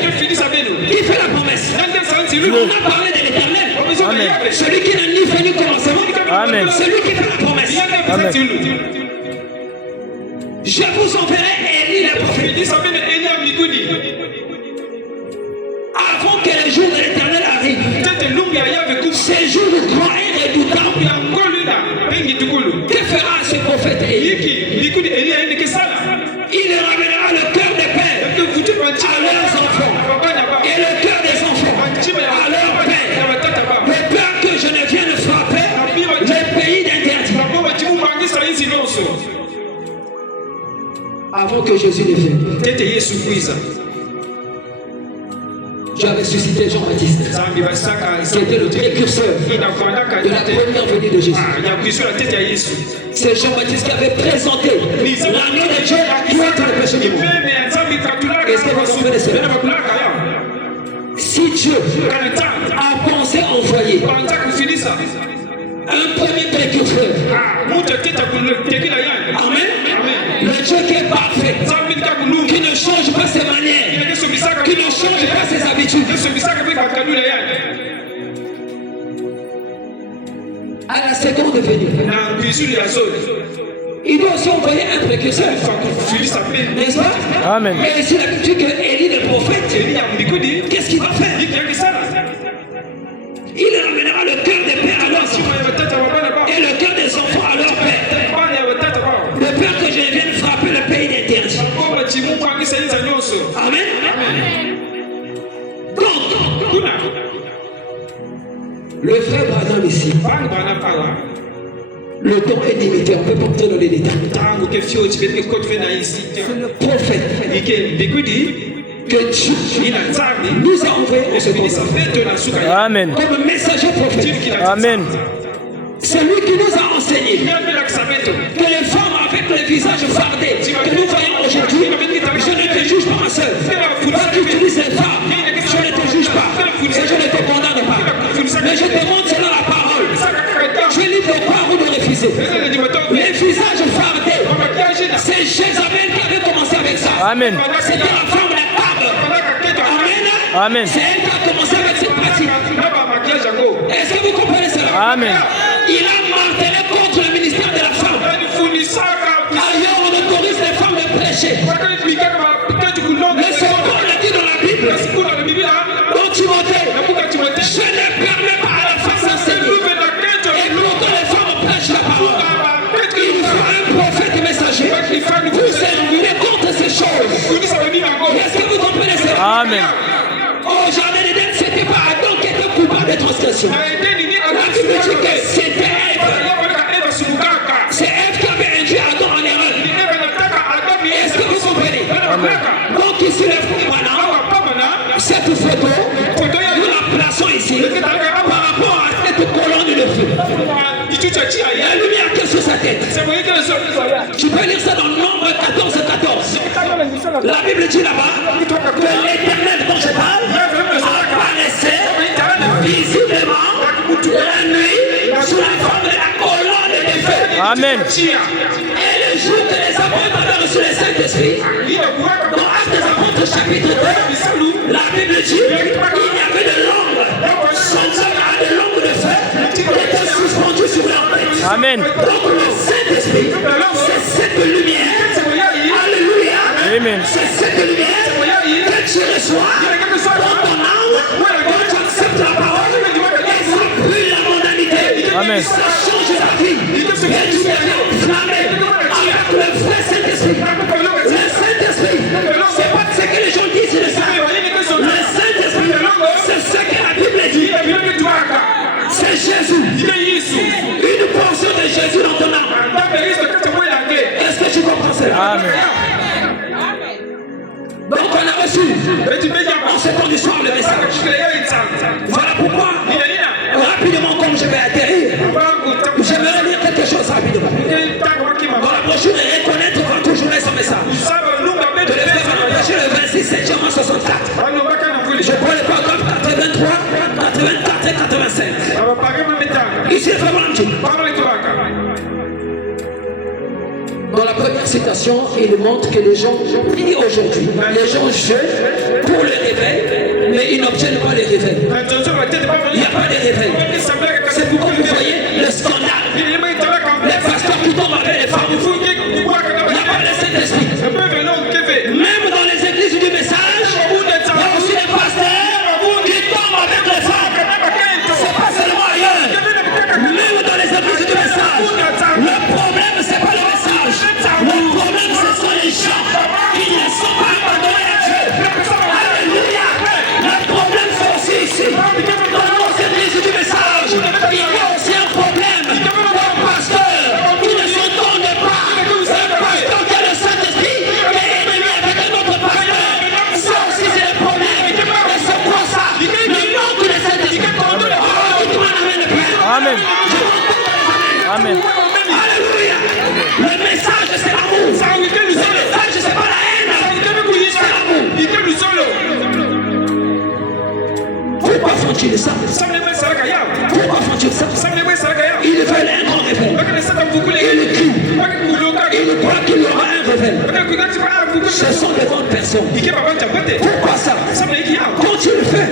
Qui fait la promesse? On a parlé de l'Éternel. Amen. Celui qui n'a ni fait ni commencement. Amen. Celui qui fait la promesse. Amen. Je vous enverrai Élie le prophète. Avant que le jour de l'Éternel arrive. Ces jours grands et redoutables. Que fera ce prophète Élie? Il ramènera le cœur des pères à leurs enfants et le cœur des enfants à leurs pères, de peur que je ne vienne frapper le pays d'interdit. Avant que Jésus ne vienne, j'avais suscité Jean-Baptiste, qui était le précurseur de la première venue de Jésus. C'est Jean-Baptiste qui avait présenté l'agneau de Dieu qui ôte le péché du monde. Est-ce que vous comprenez cela? Si Dieu a pensé envoyer un premier précurseur, amen, le Dieu qui est parfait, qui ne change pas ses manières, qui ne change pas ses habitudes, à la seconde venue, il doit aussi envoyer un précurseur, n'est-ce pas? Amen. Mais ici, la Bible dit que Élie le prophète, qu'est-ce qu'il va faire? Il ramènera le cœur des pères à leurs enfants et le cœur des enfants à leur père, de peur que je vienne frapper le pays d'interdit. Amen. Donc, le frère Branham ici, le temps est limité, on peut pas entrer dans les détails. C'est le prophète que Dieu nous a envoyé en ce temps. Amen. Comme messager prophète. Amen. C'est lui qui nous a enseigné que les femmes avec le visage fardé que nous voyons aujourd'hui, je ne te juge pas ma soeur. Toi qui utilises les femmes, je ne te juge pas et je ne te condamne pas. Mais je te montre selon la parole. Je lis de croire ou de refuser. Les visages fardés, c'est Jézabel qui avait commencé avec ça. Amen. C'était la femme de Ab. Amen. Amen. C'est elle qui a commencé avec cette pratique. Est-ce que vous comprenez cela? Amen. Il a martelé contre le ministère de la femme. Ailleurs, on autorise les femmes de prêcher. Mais c'est quoi on a dit dans la Bible? Dans Timothée, je ne permets pas à la femme d'enseigner. Et pourquoi les femmes prêchent la parole? Il faut un prophète messager. Vous servez contre ces choses. Est-ce que vous comprenez cela? Amen. Au jardin d'Éden, c'était pas Adam qui était coupable de transgression. La Bible dit que c'était Ève. C'est Ève qui avait induit Adam en erreur. Est-ce que vous comprenez? Amen. Donc ici, le frère Branham, cette photo, nous la plaçons ici par rapport à cette colonne de feu. La lumière qui est sur sa tête. Tu peux lire ça dans Nombre 14. La Bible dit là-bas que l'Éternel dont je parle apparaissait visiblement la nuit sous la forme de la colonne de feu. Amen. Et le jour que les apôtres avaient reçu le Saint-Esprit, dans Actes des Apôtres chapitre 2, la Bible dit il y avait des langues, semblables à des langues de feu, qui étaient suspendues sur leur tête. Amen. Donc le Saint-Esprit, c'est cette lumière. Alléluia. Amen. C'est cette lumière que tu reçois dans ton âme, quand tu acceptes la parole, et ça brûle la mondanité. Amen. Ça change ta vie. Et tu deviens enflammé avec le vrai Saint-Esprit. Le Saint-Esprit, c'est pas ce que les gens disent de ça. Le Saint-Esprit, c'est ce que la Bible dit. C'est Jésus. Une portion de Jésus dans ton âme. Est-ce que tu comprends cela? Amen. Donc on a reçu en ce temps du soir le message. Voilà pourquoi, rapidement comme je vais atterrir, j'aimerais lire quelque chose rapidement. Dans la brochure et reconnaître va toujours son message. Que le frère va nous prêcher le 26 septembre 64. Je prends le paragraphe 83, 84 et 85. Ici le frère Branham dit. Dans la première citation, il montre que les gens prient aujourd'hui. Les gens jeûnent pour le réveil, mais ils n'obtiennent pas le réveil. Il n'y a pas de réveil. C'est pourquoi vous voyez le scandale. Les pasteurs qui tombent avec les femmes. Il n'y a pas de Saint-Esprit. Même dans les églises du message, il y a aussi des pasteurs qui tombent avec les femmes. C'est pas seulement ailleurs. Même dans les églises du message, le problème, c'est pas le message. Le problème, ce sont les gens qui ne sont pas abandonnés à Dieu. Alléluia. Le problème, c'est aussi ici. Dans les églises du message, il y a aussi un problème. Un pasteur qui ne s'entendent pas. Un pasteur qui a le Saint-Esprit qui est ennemi avec un autre pasteur. Ça aussi, c'est le problème. Et c'est pour ça, le manque de Saint-Esprit. Amen. Amen. Alléluia. Le message, c'est l'amour. Le message, c'est pas la haine. C'est l'amour. Pourquoi font-ils ça? Pourquoi font-ils ça? Ils veulent un grand réveil. Ils crient. Ils croient qu'il y aura un réveil. Ce sont des bonnes personnes. Pourquoi ça? Quand tu le fais,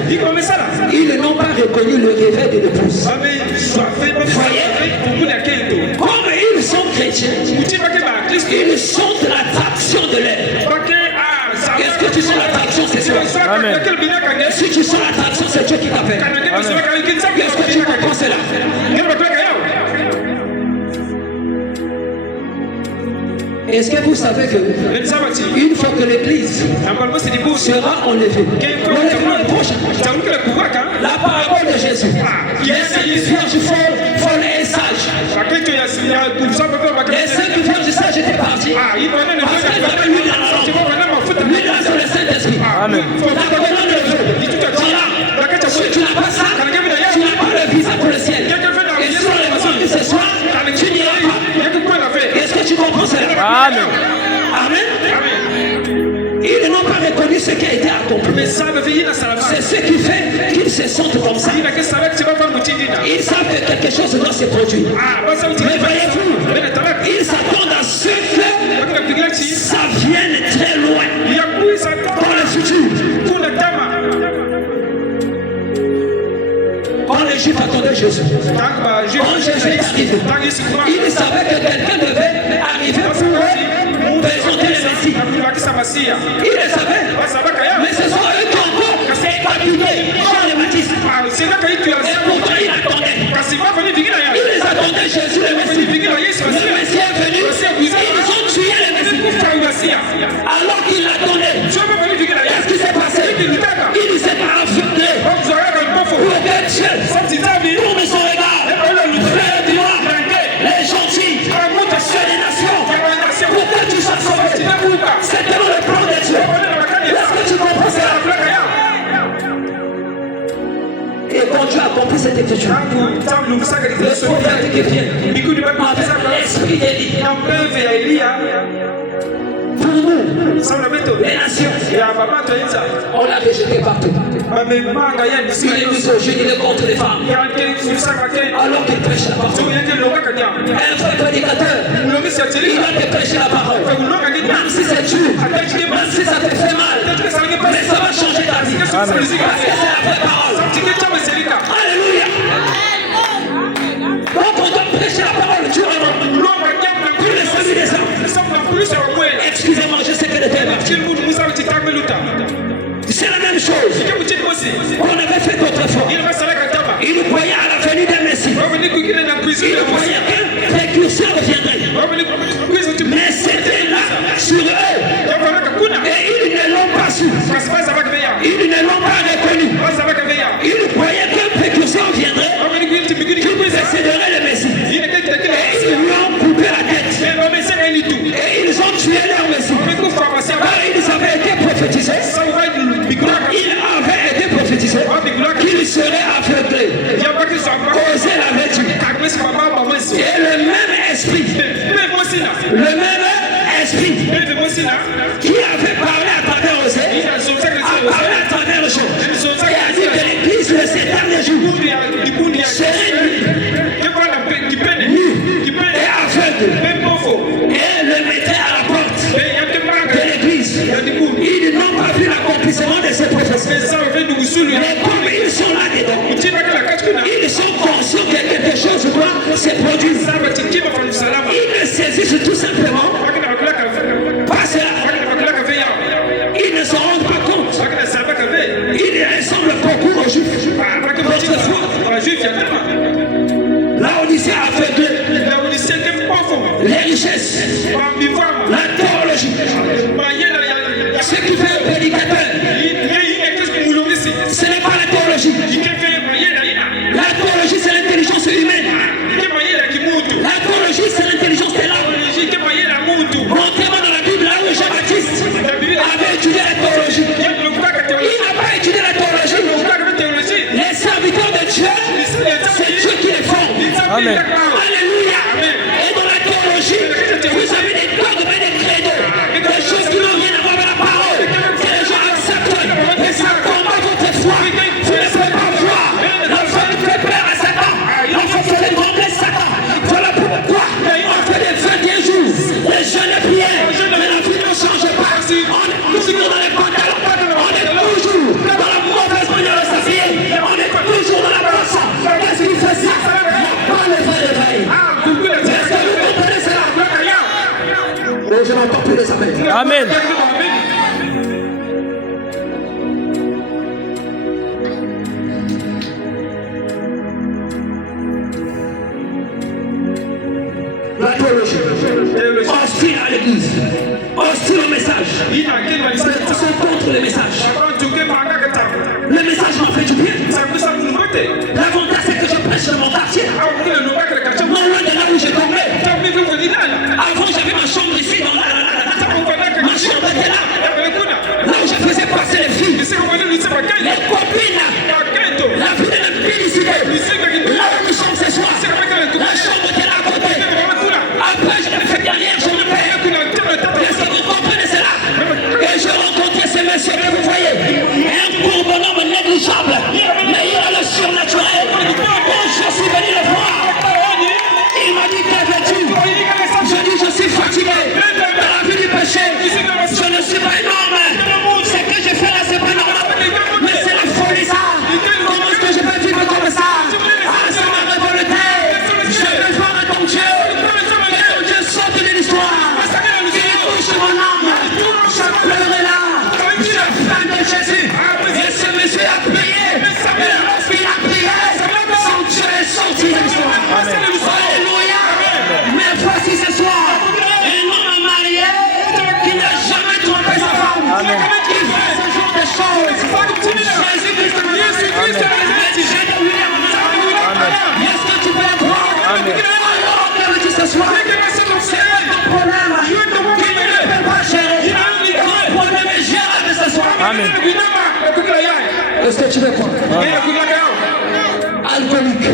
ils n'ont pas reconnu le réveil de l'épouse. Voyez, comme ils sont chrétiens, ils sont de l'attraction de l'air. Est-ce que tu sens l'attraction, c'est ça? Amen. Si tu sens l'attraction, c'est Dieu qui t'appelle. Est-ce que tu comprends cela? Est-ce que vous savez que une fois que l'église sera enlevée, l'enlèvement est proche, la parole de Jésus, les cinq vierges folles et sages, les cinq vierges sages étaient partis parce qu'ils avaient l'huile dans la lampe, l'huile sur le Saint-Esprit, Amen. la commande de Dieu. Voilà, si tu n'as pas ça, tu n'as pas le visa pour le ciel. Et si on les besoin de ce soir, tu n'iras pas. Est-ce que tu comprends cela? Amen. Amen. Ils n'ont pas reconnu ce qui a été accompli. C'est ce qui fait qu'ils se sentent comme ça. Ils savent que quelque chose doit se produire. Mais voyez-vous, ils s'attendent à ce que ça vienne très loin dans le futur. Quand les Juifs attendaient Jésus, quand Jésus est arrivé, ils savaient que quelqu'un devait arriver pour présenter le Messie. Ils le savaient, mais ce sont eux qui ont encore décapité Jean le Baptiste. Et pourtant ils attendaient. Ils les attendaient Jésus le Messie. Le Messie est venu, ils ont tué le Messie. Alors qu'ils l'attendaient, qu'est-ce qui s'est passé? Il s'est infiltré pour que Dieu tourne son regard vers toi, les gentils, sur les nations, pour que tu sois sauvé. C'était le plan de Dieu. Est-ce que tu comprends cela? Et quand Dieu a accompli cette écriture, le prophète qui vient avec l'esprit d'Élie, pour nous, les nations, on l'a rejeté partout. Il est misogyne, il est contre les femmes. Alors qu'il prêche la parole. Un vrai prédicateur, il va te prêcher la parole. Même si si c'est dur, même si ça te fait mal, mais ça va changer ta vie. Parce que c'est la vraie parole. Alléluia. Donc on doit prêcher la parole durement. Pour les familles des hommes. Excusez-moi, je sais que le thème. C'est la même chose qu'on avait fait autrefois. Il nous croyait à la venue d'un Messie. Il croyait qu'un précurseur reviendrait. Mais c'était là sur eux. Et ils ne l'ont pas su. Ils ne l'ont pas reconnu. Ils croyaient qu'un précurseur viendrait qui précéderait le Messie. Et ils lui ont coupé la tête. Et ils ont tué leur Messie. Car ils avaient été prophétisés. Il avait été prophétisé qu'il serait aveuglé. Osez la vertu. Et le même esprit qui avait parlé à travers Osée a parlé à travers le jour. Et a dit que l'église de ces derniers jours serait nue et aveugle. Et le mettait à la porte de l'église. Ils n'ont pas vu l'accomplissement de ces prophéties. Mais comme ils sont là dedans, ils sont conscients que quelque chose doit se produire. Ils le saisissent tout simplement. Pas cela. Ils ne s'en rendent pas compte. Ils ressemblent beaucoup aux Juifs. Là, on dit c'est aveuglé. Les richesses, la théologie, ce qui fait un prédicateur, ce n'est pas la théologie. La théologie, c'est l'intelligence humaine. La théologie, c'est l'intelligence de l'âme. Montrez-moi dans la Bible là où Jean-Baptiste avait étudié la théologie. Il n'a pas étudié la théologie. Les serviteurs de Dieu, c'est Dieu qui les forme. Amen. Alléluia. Et dans la théologie, vous avez des dogmes et des credos, des choses qui n'ont rien à voir avec la parole. Que les gens acceptent et ça combat votre foi. Vous ne pouvez pas voir. L'enfant qui fait peur à Satan. L'enfant qui fait trembler Satan. Voilà pourquoi on fait des 21 jours, des jeûnes et prières. Mais la vie ne change pas. On est toujours dans les pantalons. On est toujours dans la mauvaise manière de s'habiller. On est toujours dans la boisson. Qu'est-ce qui fait ça? Pas le vrai réveil. Est-ce que vous comprenez cela? Oh, je n'entends plus les amens. Amen. La théologie, hostile à l'église, hostile au message. Ils sont contre le message. Le message m'a fait du bien. L'avantage, c'est que je prêche dans mon quartier. Non loin de là où j'ai tombé. Avant, j'avais ma chambre ici. Ma chambre était là. Là où je faisais passer les filles. Les copines. La vie de la publicité. Là où nous sommes ce soir. La chambre était là à côté. Après, je l'ai fait derrière, je me paie. Est-ce que vous comprenez cela? Et je rencontrais ces messieurs que vous voyez. Un court bonhomme négligeable. Mais il a le surnaturel. Quand je suis venu le voir, il m'a dit qu'est-ce que tu? Je dis je suis fatigué. Dans la vie du péché, je ne suis pas énorme. Ce que je fais là, c'est pas normal. Mais c'est la folie ça. Comment est-ce que je peux vivre comme ça? Ah, ça m'a révolté. Je veux voir ton Dieu. Que ton Dieu sorte de l'histoire. Qu'il touche mon âme. Je pleurais là. Je fan de Jésus. Et ce monsieur a prié. Et lorsqu'il a prié, son Dieu est sorti de l'histoire. Alléluia. Mais voici ce soir un homme marié qui n'a jamais trompé sa femme. Amen. Il fait ce genre de choses. Jésus-Christ me dit, j'ai de lui à mon âme. Est-ce que tu peux le croire? Amen. Alors, que veux-tu ce soir? C'est un problème qui ne peut pas gérer. Ton problème est gérable ce soir. Amen. Est-ce que tu veux croire? Alcoolique.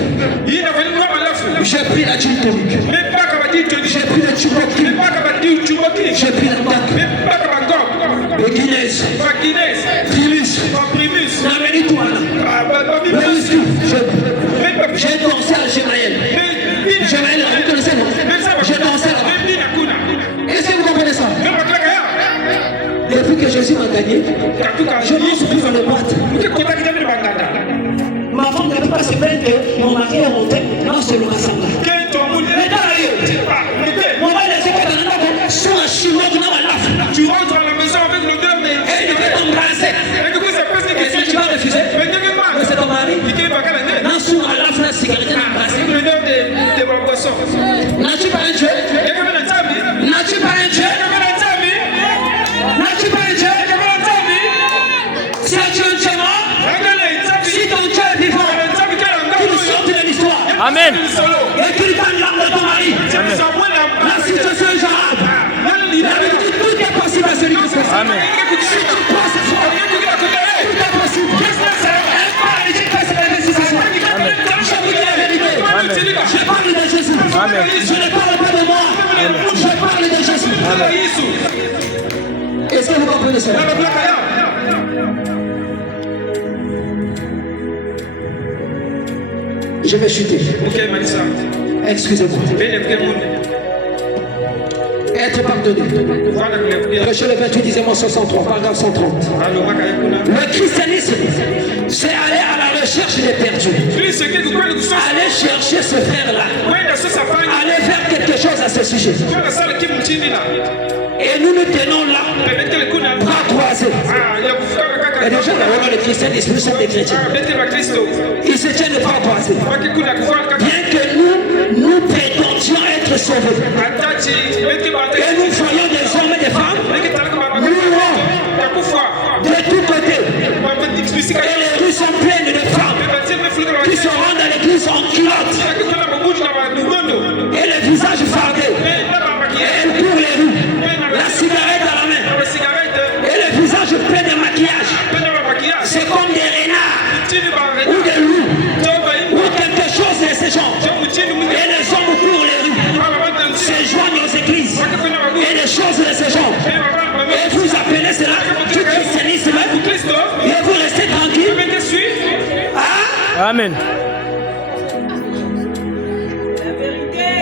J'ai pris la gin tonic. J'ai pris le tuboki. J'ai pris la tac. Le Guinness. Primus. La Ménitoile. Le whisky. J'ai dansé à Gémaël. Gémaël, vous connaissez moi? J'ai dansé là-bas. Est-ce que vous comprenez ça? Je mange plus dans les boîtes. Ma femme ne peut pas se plaindre que mon mari est monté. Non, c'est le ensemble. Mais dans la rue, mon mari est fait que sur un chinois qui n'a pas la. Tu rentres à la maison avec l'odeur de... Et il veut t'embrasser. Et tu vas refuser. Mais c'est ton mari. Non, sur la sécurité d'embrasser. N'as-tu pas un Dieu? N'as-tu pas un Dieu? N'as-tu pas un Dieu? Si un Dieu est mort, si ton Dieu est vivant, tu nous sortes de l'histoire. Amen. Et qu'il donne l'âme de ton mari. La situation est gérable. Tout est possible à celui qui se fait. Amen. Si tu crois ce soir, tout est possible. Un paralytique peut se lever si ce soir. Je vous dis la vérité. Je parle de Jésus. Amen. Je ne parle pas de moi. Je parle de Jésus. Est-ce que vous comprenez cela? Je vais chuter. Excusez-moi. Être pardonné. Prêchez le 28, disais-moi 63, paragraphe 130. Le christianisme, c'est aller à la recherche des perdus. Aller chercher ce frère-là. Aller faire quelque chose à ce sujet. Et nous nous tenons là, bras croisés. Et déjà, là, le christianisme, nous sommes des chrétiens. Ils se tiennent bras croisés. Bien que nous prétendions être sauvés. Et nous voyons des hommes et des femmes mourant de tous côtés. Et les rues sont pleines de femmes qui se rendent à l'église en culotte et les visages fardés. Et elles courent les rues, la cigarette à la main et les visages pleins de maquillage. C'est comme des renards ou des loups ou quelque chose de ce genre. Et les hommes courent les rues, se joignent aux églises et les choses de ce genre. Et vous appelez cela du christianisme et vous restez tranquille. Ah? Amen.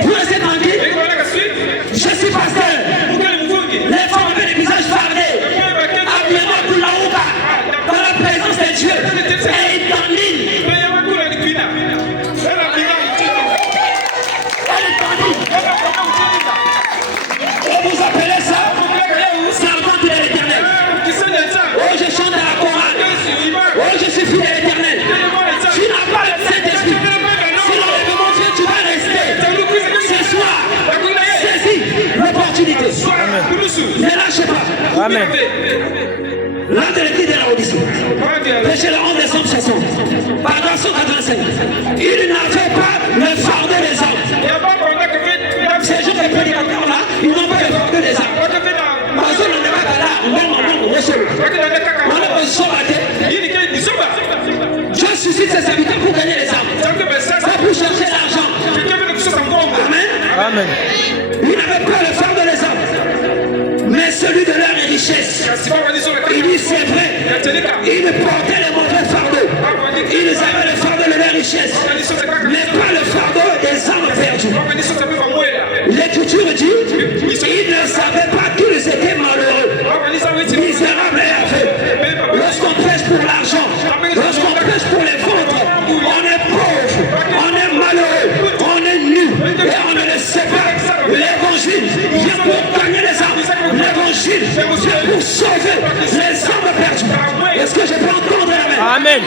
Vous restez tranquille. Je suis pasteur. Les femmes avec les visages fardés. Appelez-moi pour la ouba. Dans la présence de Dieu. Et il t'enligne. Et vous appelez ça servante de l'Éternel. Oh, je chante à la chorale. Oh, je suis fidèle à l'Éternel. Tu n'as pas le Saint-Esprit. Si l'enlèvement vient, tu vas rester. Ce soir, saisis l'opportunité. Ne lâchez pas. Amen. L'un de l'église de la Odyssée. Péché le 11 décembre 60. Paragraphe 185. Il n'avait pas le fardeau des hommes. Ces gens des prédicateurs là, ils n'ont pas le fardeau des hommes. Parce qu'on n'est pas là, on est reçu. On est position à terre. Dieu suscite ses serviteurs pour gagner les âmes. Pas pour chercher l'argent. Amen. Amen. Ils n'avaient pas le fardeau des hommes, mais celui de leur richesse. Il dit c'est vrai. Ils portaient les mauvais fardeaux. Ils avaient le fardeau de leur richesse, mais pas le fardeau des âmes perdues. L'Écriture dit ils ne savaient pas qu'ils étaient malheureux, misérables et aveugles. Lorsqu'on prêche pour l'argent, lorsqu'on prêche pour les vôtres, on est pauvre, on est malheureux, on est nu et on ne le sait pas. L'évangile vient pour gagner les âmes. L'évangile vient pour sauver les âmes perdues. Est-ce que je peux entendre la main? Amen.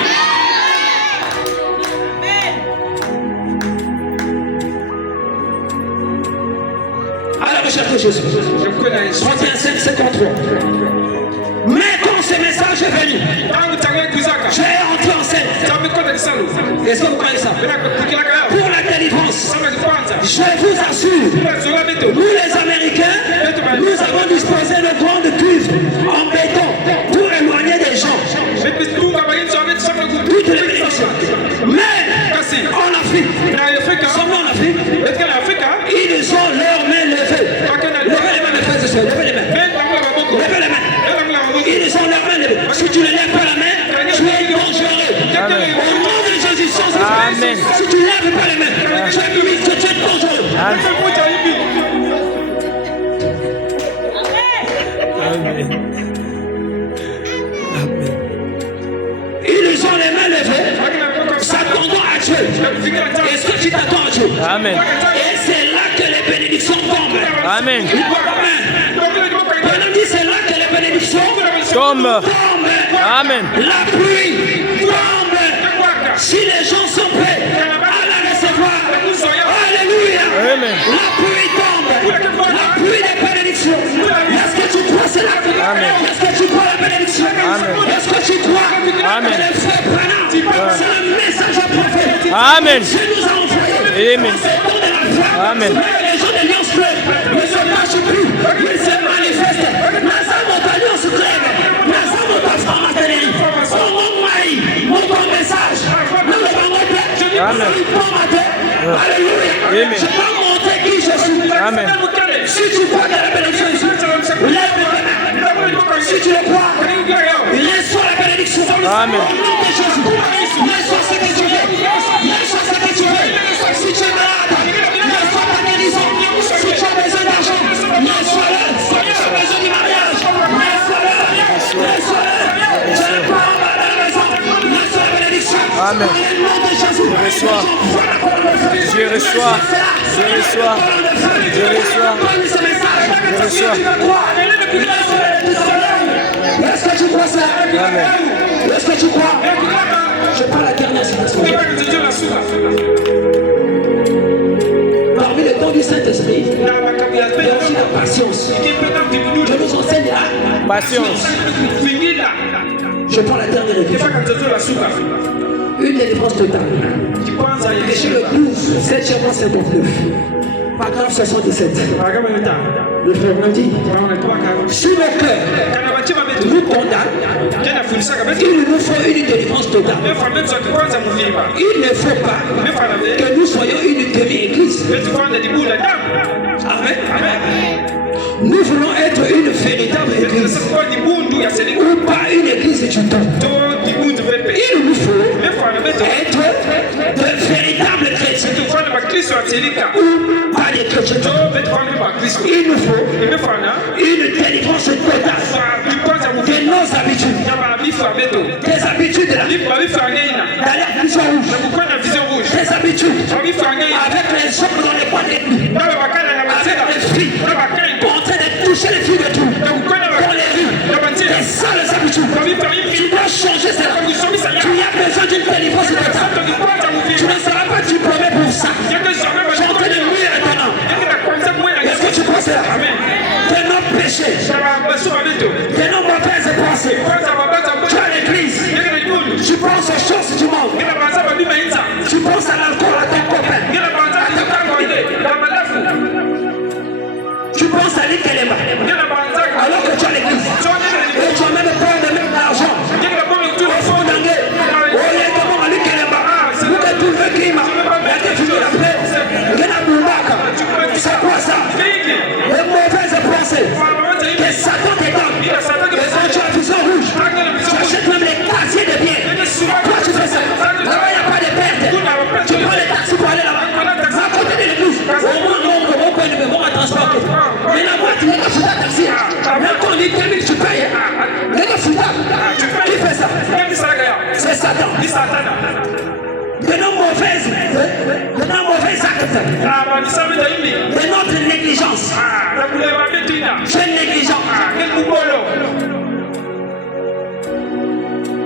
À la recherche de Jésus. 31, 53. Mais quand ce message est venu, j'ai entré en scène. Est-ce que vous croyez ça? Pour la délivrance, je vous assure, nous les Américains, nous avons disposé de grandes cuves en béton pour éloigner des gens. Toutes les bénédictions. Mais en Afrique, seulement en Afrique, ils ont leurs mains levées. Levez les mains, mes frères et sœurs, levez les mains. Levez les mains. Ils ont leurs mains levées. Si tu ne lèves pas la main, tu es dangereux. Au nom de Jésus, sans Amen. si tu ne lèves pas les mains, tu es limite, tu es dangereux. Amen. Est-ce que tu t'attends à Dieu? Amen. Et c'est là que les bénédictions tombent. Amen. Amen. Dit c'est là que les bénédictions Tombe. tombent. Amen. La pluie tombe. Si les gens sont prêts à la recevoir. Alléluia. Amen. La pluie tombe. La pluie des bénédictions. Est-ce que tu crois cela? Amen. Est-ce que tu crois la bénédiction? Amen. Est-ce que tu crois? Amen. Le frère Branham, c'est un message prophétique. Amen. Dieu nous a envoyé. Amen. C'est bon de la foi. Amen. Les gens de Lions Club ne se cachent plus. Ils se manifestent. Nazamo Alliance Club. Nazamo Transformateur. Oh mon mari, mon bon message. Nous le vendons bien. Amen. Alléluia. Amen. Je peux montrer qui je suis. Amen. Si tu crois que la bénédiction est ici, lève-toi. Si tu le crois, reçois la bénédiction. Amen. Au nom de Jésus, reçois ce que tu veux. Reçois ce que tu veux. Si tu es malade, reçois ta guérison. Si tu as besoin d'argent, reçois-le. Si tu as besoin du mariage, reçois-le. Reçois-le. Je ne parle pas de la maison. Reçois la bénédiction. Amen. Au nom de Jésus, Je reçois. Je reçois. Je reçois. Je reçois. Je reçois. Est-ce que tu crois ça? Amen. Est-ce que tu crois? Je prends la dernière citation. Parmi les dons du Saint-Esprit, il y a aussi la patience. Je nous enseigne là. Patience. Je prends la dernière écriture. Une délivrance totale. Péché le 12, 7 59. Paragraphe 77. Le frère me dit, si le cœur nous condamne, il nous faut une délivrance totale. Il ne faut pas que nous soyons une demi-église. Amen. Nous voulons être une véritable église. Ou pas une église du temps. Il nous faut être de véritables chrétiens. Ou pas des chrétiens. Il nous faut une délivrance totale de nos habitudes. Des habitudes là. D'aller à vision rouge. Des habitudes avec les hommes dans les boîtes de nuit. Avec les filles. En train de toucher les filles de tout. Dans les rues. Des sales habitudes. Tu dois changer cela. Tu as besoin d'une délivrance totale. Tu ne seras pas diplômé pour ça. Tu es en train de mourir maintenant. Est-ce que tu crois cela? De nos péchés. De nos mauvaises pensées. Tu as l'église. Tu penses aux choses du monde. Tu penses à l'alcool, à ton copain. Tu penses à l'Ikelema. Alors que tu as l'église. Et tu as même peur de mettre l'argent. Au fond d'un guet. Au lieu de voir l'Ikelema. Vous que tu veux qu'il m'a. Mais tu finis la paix. C'est quoi ça? Les mauvaises pensées. Que Satan te donne. Et quand tu as vision rouge, tu achètes même les casiers de biens. Toi tu fais ça. Là-bas il n'y a pas de perte. Tu prends les taxis pour aller là-bas. À côté de l'église. Au moins mon coin ne me va transporter. Mais là-bas tu n'es pas foutu à taxi. Même quand on dit 2000 tu payes. Mais là foutu. Qui fait ça? C'est Satan. De nos mauvaises actes. De notre négligence. Tu es négligent.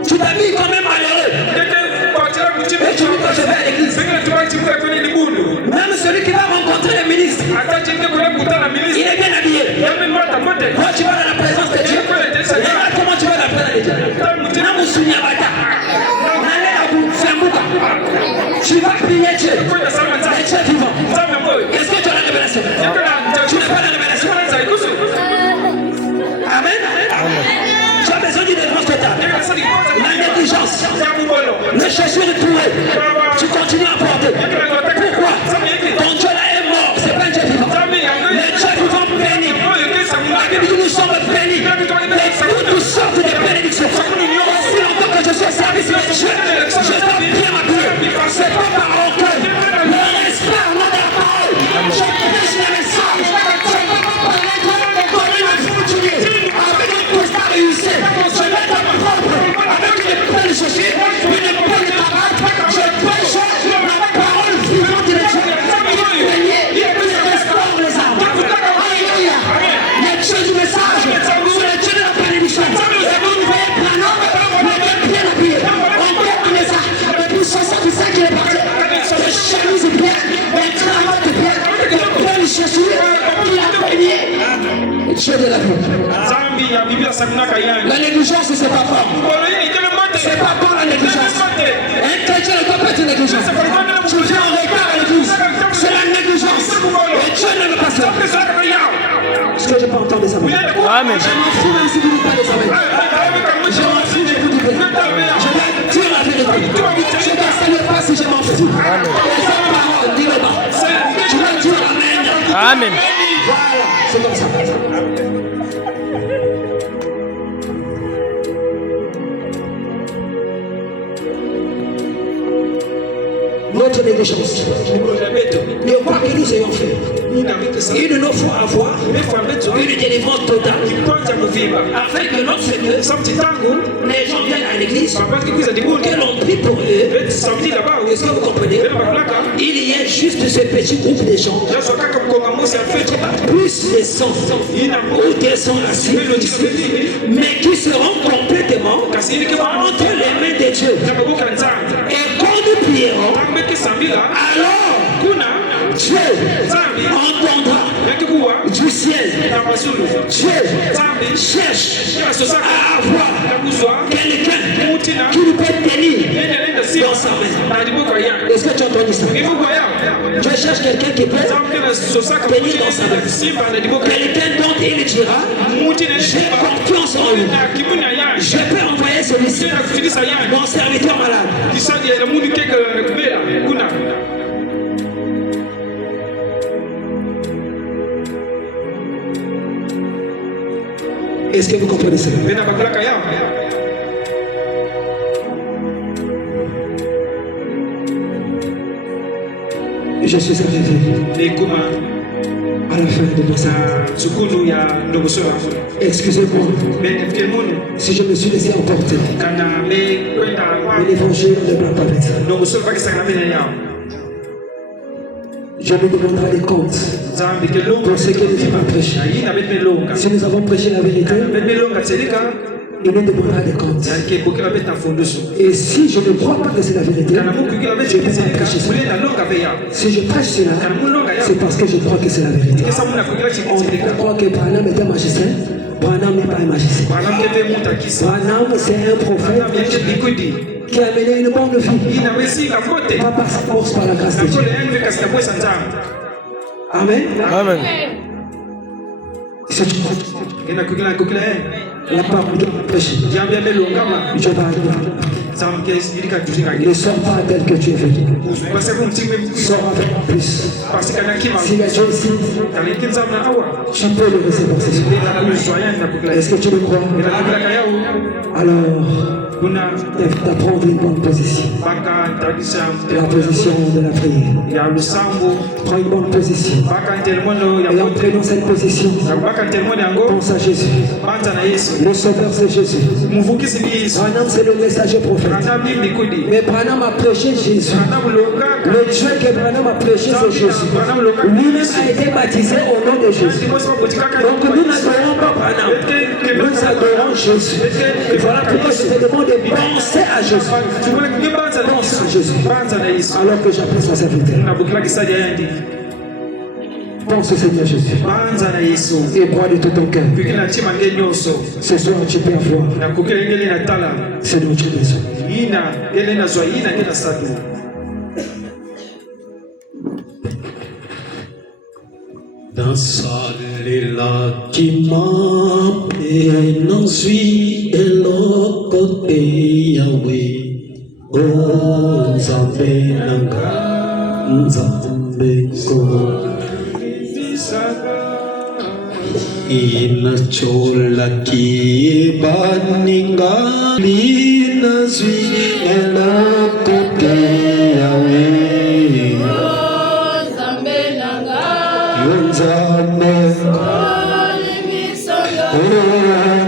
Tu t'as mis quand même malheureux. Et tu dis que je vais à l'église. Même celui qui va rencontrer le ministre, il est bien habillé. Quand tu vas dans la présence de Dieu, regarde comment tu vas dans la présence de Dieu. Tu vas prier Dieu. Et Dieu vivant. Est-ce que tu as la révélation? Tu n'as pas la révélation? Amen. Tu as besoin d'une délivrance totale. La négligence. Les chaussures trouées. Tu continues à porter. Pourquoi? Ton Dieu là est mort. C'est pas un Dieu vivant. Les Dieu vivants bénis. La Bible dit nous sommes bénis. De toutes sortes de bénédictions. Aussi longtemps que je suis au service de Dieu, je dois bien m'appuyer. C'est pas par orgueil. Le respect au nom de la parole. Je prêche les messages. Je ne peux pas parler de donner la fortune. Avec un constat réussi. Je vais être propre. Avec une belle chaussure, une belle parade. Je prêche avec Dieu de la vie. Zambi ya Biblia sakunaka yangi. La négligence, c'est pas bon. Ngolo yini kele mate. C'est pas bon la négligence. Un chrétien ne doit pas être négligent. Tu viens en retard à l'église. C'est la négligence. Et Dieu ne veut pas ça. Est-ce que je peux entendre ça? Amen. Je m'en fous même si vous ne parlez pas. Je m'en fous, je vous dis bien. Je vais dire la vérité. Je ne t'enseigne pas si je m'en fous. Et cette parole, dis-le pas. Je vais dire amen. Amen. Voilà, c'est comme ça. Notre négligence, de quoi que nous ayons fait, il nous faut avoir une délivrance totale afin que lorsque les gens viennent à l'église, que l'on prie pour eux. Est-ce que vous comprenez? Il y a juste ce petit groupe de gens, plus de 100 ou 200 assis, mais qui seront complètement entre les mains de Dieu. Et quand nous prierons, alors Dieu entendra du ciel. Dieu cherche à avoir quelqu'un qui nous peut tenir dans sa main. Est-ce que tu as entendu ça? Dieu cherche quelqu'un qui peut tenir dans sa main. Quelqu'un dont il dira, j'ai confiance en lui. Je peux envoyer celui-ci, mon serviteur malade. Est-ce que vous comprenez ça? Je suis arrivé à la fin de ma salle. Excusez-moi si je me suis laissé emporter. Mais l'évangile ne parle pas avec ça. Je me demanderai des comptes pour ce que nous avons prêché. Si nous avons prêché la vérité, il nous demandera des comptes. Et si je ne crois pas que c'est la vérité, je ne peux pas prêcher cela. Si je prêche cela, c'est parce que je crois que c'est la vérité. On ne peut pas croire que Branham était magicien. Branham n'est pas un magicien. Branham, c'est un prophète qui a mené une bonne vie. Pas par sa force, par la grâce de Dieu. Amen. Amen. C'est la parole de prêcher. Je vais arriver. Ne sors pas tel que tu es venu. Sors avec plus. S'il y a Dieu ici, tu peux le recevoir ce soir. Est-ce que tu le crois? Alors, d'apprendre une bonne position. La position de la prière. Prends une bonne position. Et en prenant cette position, pense à Jésus. Le Sauveur, c'est Jésus. Branham, c'est le messager prophète. Mais Branham a prêché Jésus. Le Dieu que Branham a prêché, c'est Jésus. Lui-même a été baptisé au nom de Jésus. Donc nous n'adorons pas Branham. Nous adorons Jésus. Et voilà pourquoi je te demande de penser à Jésus. Pense à Jésus. Alors que j'appelle son serviteur. Pense au Seigneur Jésus. Et crois de tout ton cœur. Ce soir, tu peux avoir ce dont tu as besoin. Dansalela kima pe nansui eloko te Yahweh. Oh Nzambe nanga, Nzambe ko. Inachola ki baninga lina zui eloko te Yahweh. Nzambe,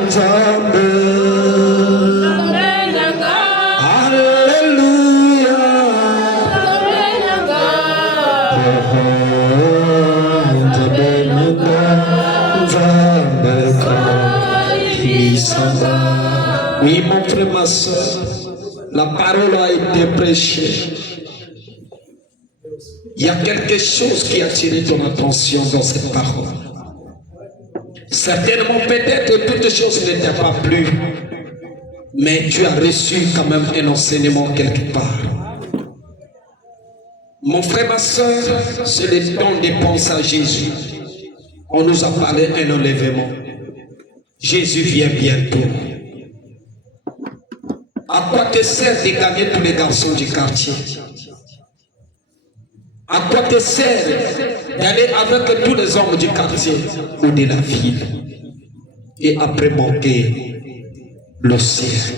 Nzambe, Hallelujah, Oui, mon frère, ma soeur, la parole a été prêchée. Il y a quelque chose qui a attiré ton attention dans cette parole. Certainement, peut-être toutes choses ne t'ont pas plu, mais tu as reçu quand même un enseignement quelque part. Mon frère, ma soeur, c'est le temps de penser à Jésus. On nous a parlé d'un enlèvement. Jésus vient bientôt. À quoi te sert de gagner tous les garçons du quartier? À quoi te sert d'aller avec tous les hommes du quartier ou de la ville et après manquer le ciel?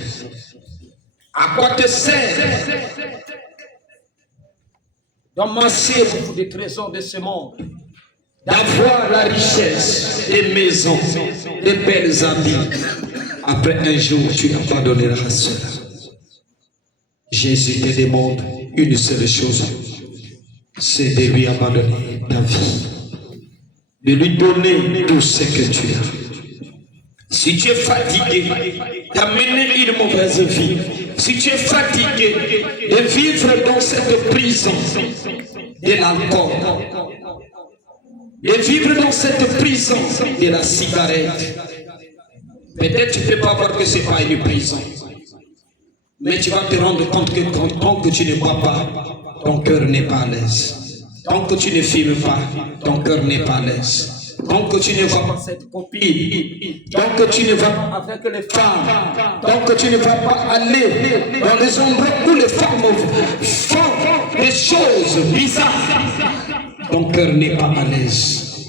À quoi te sert d'amasser beaucoup de trésors de ce monde, d'avoir la richesse, des maisons, des belles habits? Après un jour, tu abandonneras cela. Jésus te demande une seule chose, c'est de lui abandonner ta vie, de lui donner tout ce que tu as. Si tu es fatigué d'amener une mauvaise vie, si tu es fatigué de vivre dans cette prison de l'alcool, de vivre dans cette prison de la cigarette, peut-être tu ne peux pas voir que ce n'est pas une prison, mais tu vas te rendre compte que tant que tu ne bois pas, ton cœur n'est pas à l'aise. Tant que tu ne fumes pas, ton cœur n'est pas à l'aise. Tant que tu ne vas pas cette copine, tant que tu ne vas pas avec les femmes, tant que tu ne vas pas aller dans les endroits où les femmes font des choses bizarres, ton cœur n'est pas à l'aise.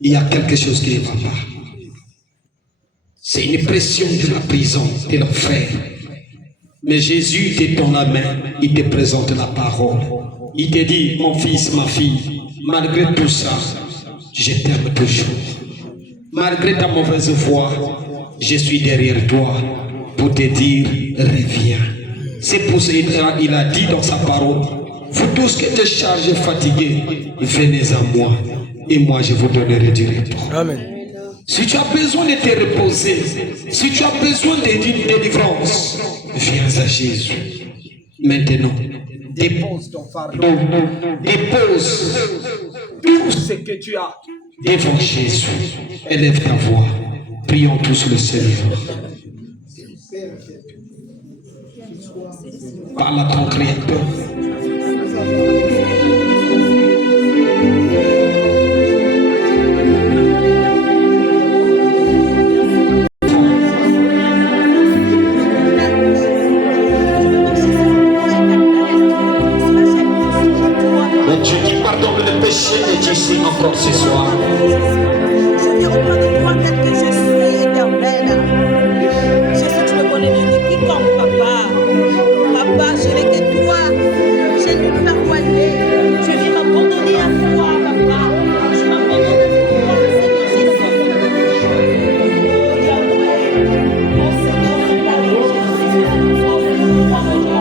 Il y a quelque chose qui ne va pas. C'est une pression de la prison, de l'enfer. Mais Jésus te tend la main, il te présente la parole. Il te dit, mon fils, ma fille, malgré tout ça, je t'aime toujours. Malgré ta mauvaise foi, je suis derrière toi pour te dire, reviens. C'est pour ça qu'il a dit dans sa parole, vous tous qui êtes chargés, fatigués, venez à moi, et moi je vous donnerai du repos. Amen. Si tu as besoin de te reposer, si tu as besoin d'une délivrance, viens à Jésus. Maintenant, dépose ton fardeau, dépose tout ce que tu as devant Jésus. Élève ta voix. Prions tous le Seigneur. Parle à ton Créateur. Encore ce soir. Je viens auprès de toi tel que je suis, éternel. Jésus, tu me connais mieux que quiconque, papa. Papa, je n'ai que toi. Je n'ai plus à quoi aller. Je viens m'abandonner à toi, papa. Je m'abandonne à toi, Seigneur Jésus. Oh, Yahweh. Oh, Seigneur, je t'aime, Jésus. Oh, Seigneur,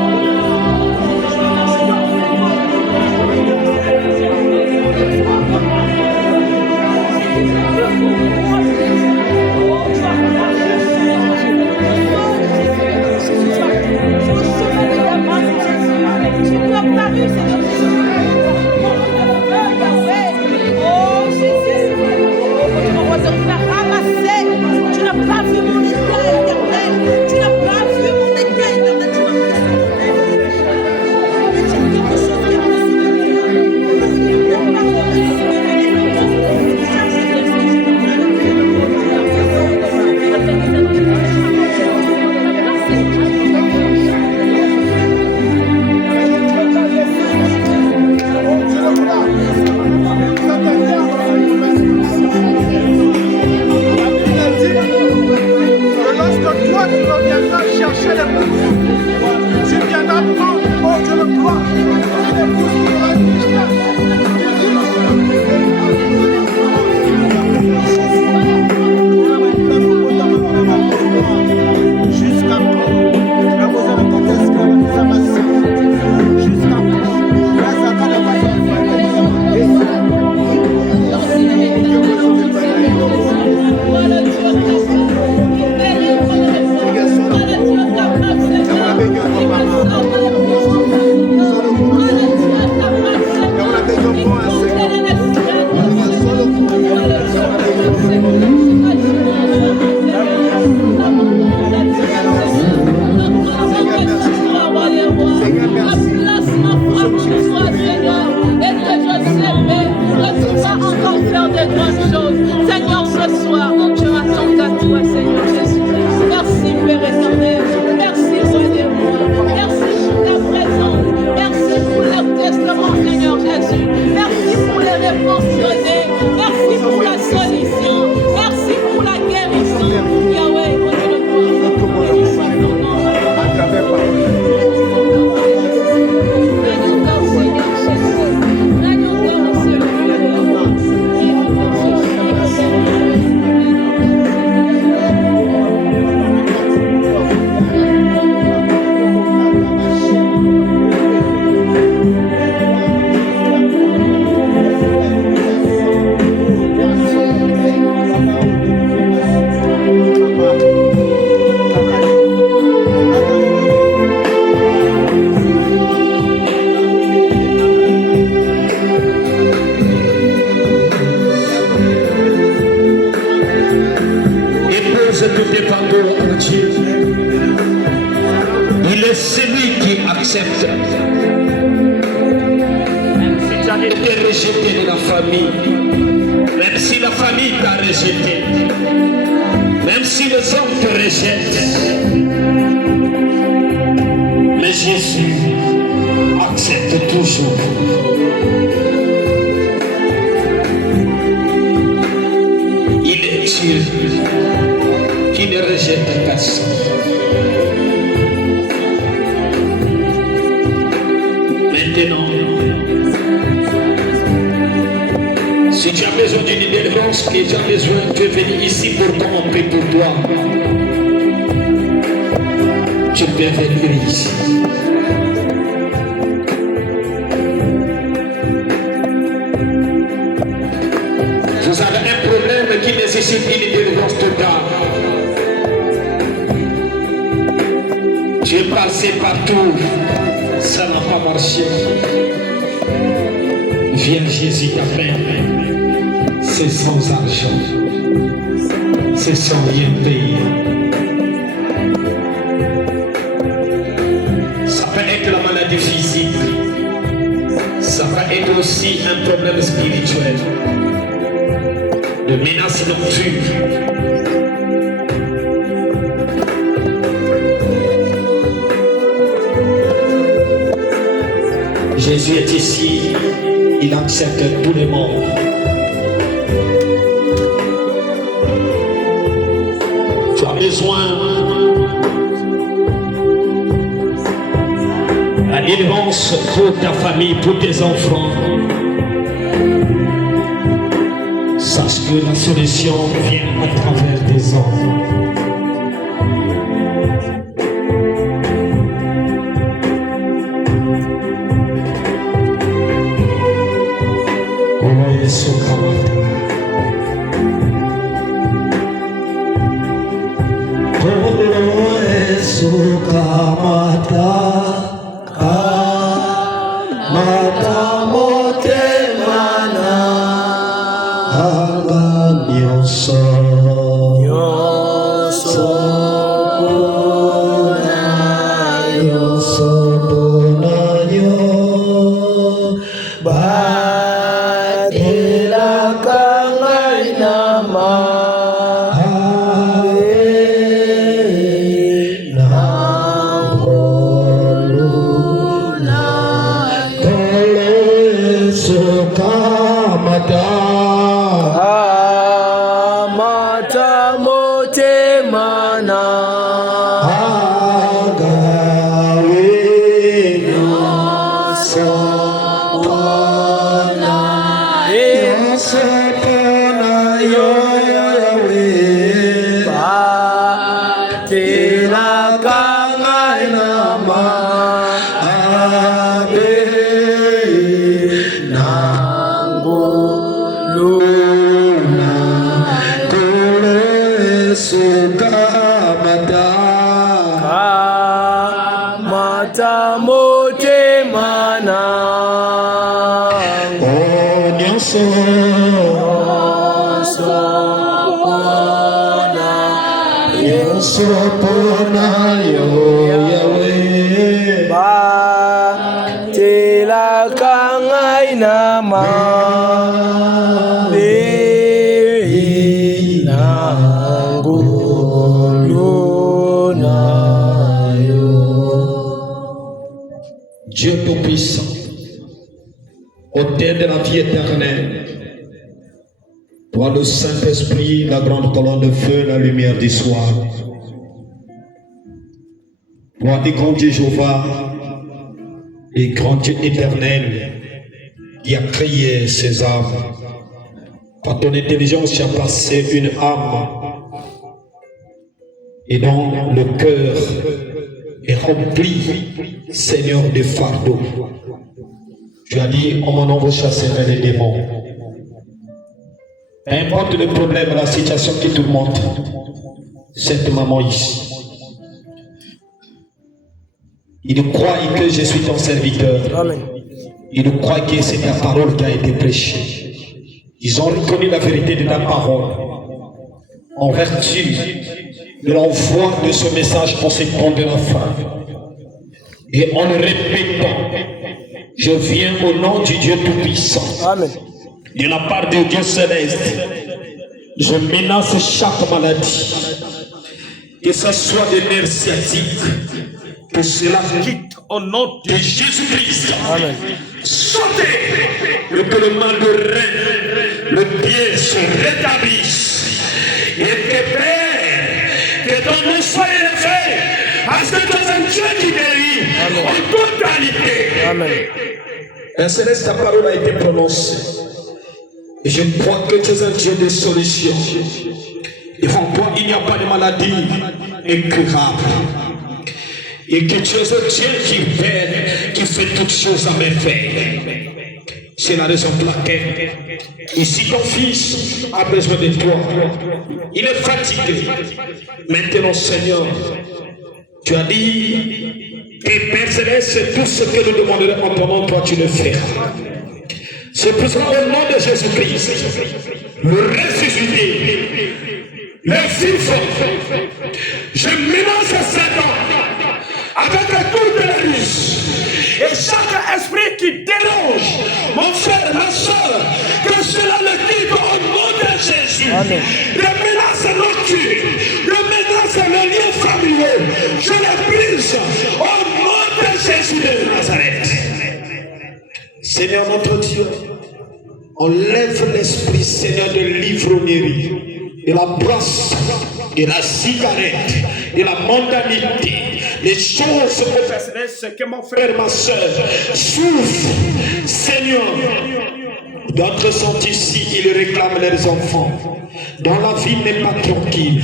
encore faire de grandes choses. Seigneur, ce soir, je m'attends à toi, Seigneur Jésus. Merci, Père éternel. Merci, Seigneur. Merci pour ta présence. Merci pour le testament, Seigneur Jésus. Merci pour les réponses données. Merci pour la solution. Merci pour la guérison. Yahweh, on te le gloire. Béni soit ton nom. Tout tes fardeaux en Dieu. Il est celui qui accepte. Même si tu as été rejeté de la famille, même si la famille t'a rejeté, même si les hommes te rejettent, mais Jésus accepte toujours. Il est Dieu qui ne rejette personne. Maintenant, si tu as besoin d'une délivrance, que tu as besoin, tu es venu ici pour qu'on prie pour toi. Tu peux venir ici. Vous avez un problème qui nécessite une délivrance totale. Tu es passé partout, ça n'a pas marché. Viens, Jésus t'appelle. C'est sans argent, c'est sans rien payer. Ça peut être la maladie physique, ça peut être aussi un problème spirituel, de menaces nocturnes. Jésus est ici, il accepte tous les mondes. Tu as besoin la délivrance pour ta famille, pour tes enfants. Sache que la solution vient à travers des hommes. Ba te la kanga Nainama Dieu Tout-Puissant, autel de la vie éternelle, toi le Saint-Esprit, la grande colonne de feu, la lumière du soir. Toi, le grand Dieu Jéhovah, le grand Dieu éternel, qui a créé ces âmes. Par ton intelligence, tu as placé une âme, et dans le cœur est rempli, Seigneur, de fardeau. Tu as dit, en mon nom, vous chasserez les démons. Peu importe le problème, la situation qui tourmente, cette maman ici, il croit que je suis ton serviteur. Amen. Il croit que c'est ta parole qui a été prêchée. Ils ont reconnu la vérité de ta parole. En vertu de l'envoi de ce message pour ce temps de la fin. Et en le répétant, je viens au nom du Dieu Tout-Puissant. Amen. De la part de Dieu Céleste, je menace chaque maladie. Que ce soit des nerfs sciatiques, que cela quitte au nom de Jésus-Christ. Amen. Sautez, et que le mal de rein, le pied se rétablisse. Et que Père, que ton nom soit élevé, parce que tu es un Dieu qui guérit en totalité. Amen. Un céleste, ta parole a été prononcée. Et je crois que tu es un Dieu de solutions. Devant toi, il n'y a pas de maladie incurable. Et que tu es un Dieu qui fait toutes choses à merveille. C'est la raison pour laquelle, ici ton fils a besoin de toi. Il est fatigué. Maintenant, Seigneur, tu as dit que Père Céleste, tout ce que nous demanderons en ton nom, toi tu le feras. C'est pour cela, au nom de Jésus-Christ, le ressuscité, le vivant, je mélange Satan avec toute la ruse. Et chaque esprit qui dérange, mon frère, ma soeur, que cela le quitte au nom de Jésus. Amen. Le menace nocturne, le menace le lien familier, je le brise au nom de Jésus de Nazareth. Seigneur notre Dieu, enlève l'esprit, Seigneur, de l'ivrognerie, de la brosse, de la cigarette, de la mondanité, les choses oppressionnelles que mon frère, ma soeur souffrent. Seigneur, d'autres sont ici, ils réclament leurs enfants. Dont la vie n'est pas tranquille,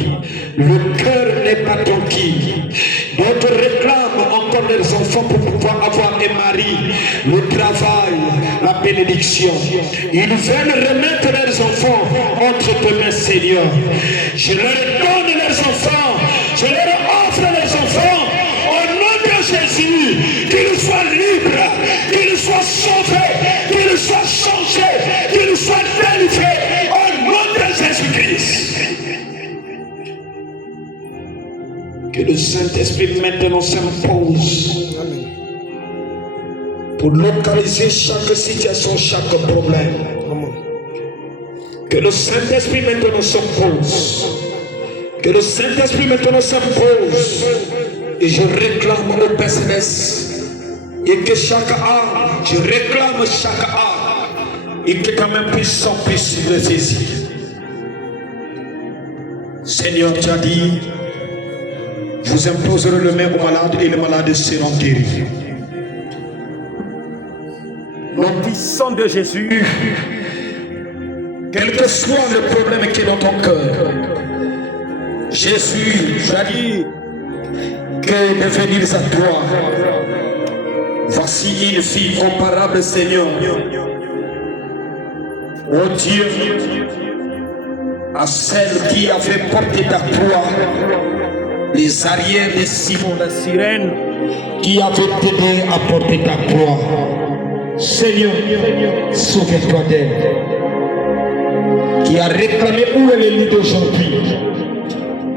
le cœur n'est pas tranquille. D'autres réclament encore leurs enfants pour pouvoir avoir un mari, le travail, la bénédiction. Ils veulent remettre leurs enfants entre tes mains, Seigneur. Je leur donne leurs enfants, je leur offre les enfants. Au nom de Jésus, qu'ils soient libres, qu'ils soient sauvés, qu'ils soient changés, qu'ils soient délivrés. Au nom de Jésus-Christ. Que le Saint-Esprit maintenant s'impose pour localiser chaque situation, chaque problème. Que le Saint-Esprit maintenant s'impose. Que le Saint-Esprit maintenant s'impose. Et je réclame au Père Céleste. Et que chaque âme, je réclame chaque âme. Et que ta main puissante puisse le saisir. Seigneur, tu as dit, vous imposerez le main aux malades et les malades seront guéris. Nom puissant de Jésus, quel que soit le problème qui est dans ton cœur, Jésus, tu as dit que de venir à toi, voici une fille comparable, Seigneur. Oh Dieu, à celle qui avait porté ta croix, les arrières de Simon la sirène, qui avait t'aidé à porter ta croix. Seigneur, souviens-toi d'elle, qui a réclamé où elle est lit d'aujourd'hui,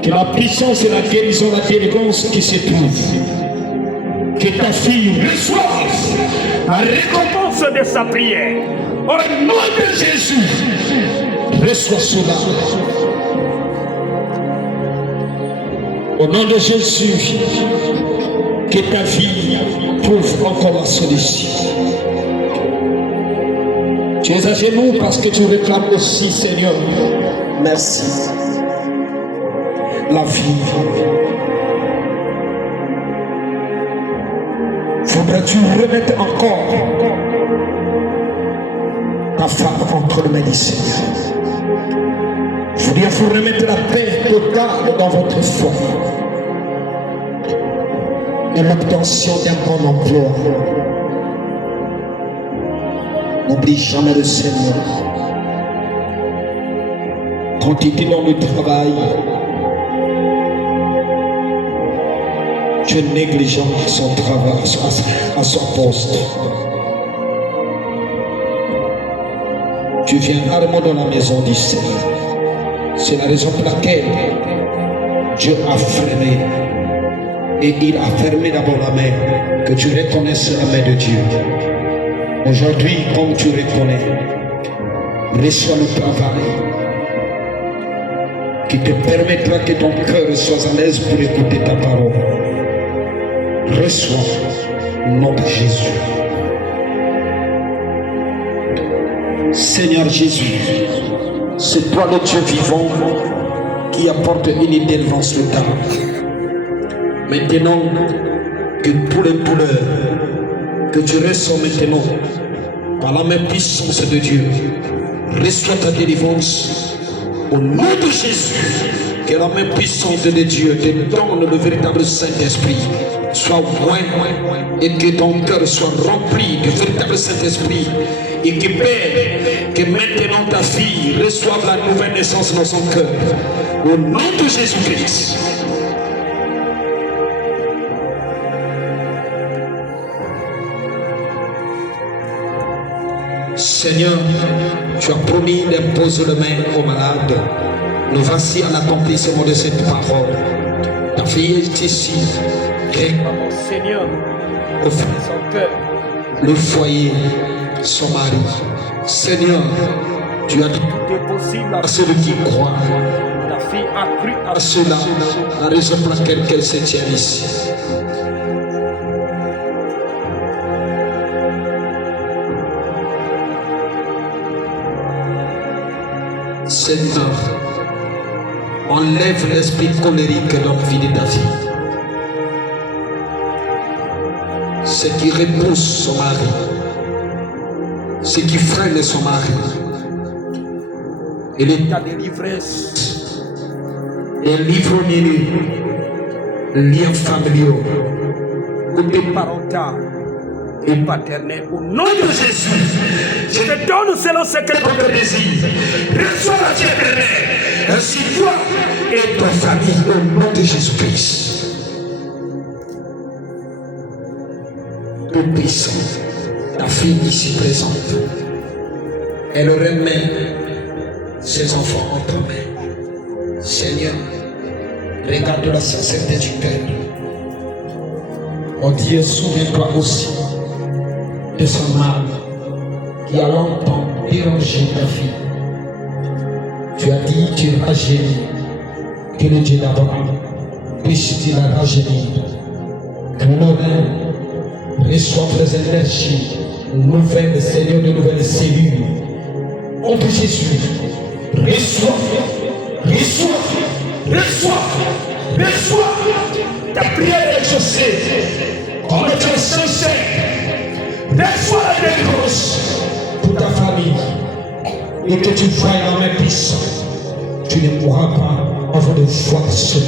que la puissance et la guérison, la délivrance qui se trouve, que ta fille reçoive la récompense de sa prière. Au nom de Jésus, reçois cela. Au nom de Jésus, que ta vie trouve encore la solution. Tu es à genoux parce que tu réclames aussi, Seigneur. Merci. La vie. Faudra-tu remettre encore ta femme entre les mains du Seigneur. Il faut remettre la paix totale dans votre foyer et l'obtention d'un bon emploi. N'oublie jamais le Seigneur. Quand tu es dans le travail, tu es négligent à son travail, à son poste. Tu viens rarement dans la maison du Seigneur. C'est la raison pour laquelle Dieu a fermé. Et il a fermé d'abord la main, que tu reconnaisses la main de Dieu. Aujourd'hui, comme tu reconnais, reçois le travail qui te permettra que ton cœur soit à l'aise pour écouter ta parole. Reçois au nom de Jésus. Seigneur Jésus, c'est toi le Dieu vivant qui apporte une délivrance le temps. Maintenant, que tous les douleurs que tu ressens maintenant, par la même puissance de Dieu, reçois ta délivrance au nom de Jésus. Que la même puissance de Dieu te donne le véritable Saint-Esprit. Sois loin et que ton cœur soit rempli du véritable Saint-Esprit. Et que Père, que maintenant ta fille reçoive la nouvelle naissance dans son cœur. Au nom de Jésus-Christ. Seigneur, tu as promis d'imposer le main aux malades. Nous voici à l'accomplissement de cette parole. Ta fille est ici. Mon Seigneur, son cœur, le foyer, son mari. Seigneur, tu as dit c'est possible à ceux qui croient. La fille a cru À cela, la raison pour laquelle elle se tient ici. Seigneur, enlève l'esprit colérique dans la vie de ta fille. Ce qui repousse son mari, ce qui freine son mari, et l'état de l'ivresse, et l'ivrognerie, liens familiaux, côté parental et paternel. Au nom de Jésus, je te donne selon ce que ton cœur désire. Reçois la vie éternelle, ainsi toi et ta famille, au nom de Jésus-Christ. Tout-puissant, ta fille ici présente, elle remet ses enfants en ta main. Seigneur, regarde la sincérité du cœur. Oh Dieu, souviens-toi aussi de son âme qui a longtemps dérangé ta fille. Tu as dit, tu rajeunis, que le Dieu d'Abraham puisse-t-il la rajeunir. Que nos reins reçoivent les énergies nouvelles, Seigneur, de nouvelles cellules. Ô de Jésus, reçois, ta prière est exaucée. Comme tu es sincère, reçois la délivrance pour ta famille. Et que tu vois la main puissante, tu ne pourras pas avant de voir cela.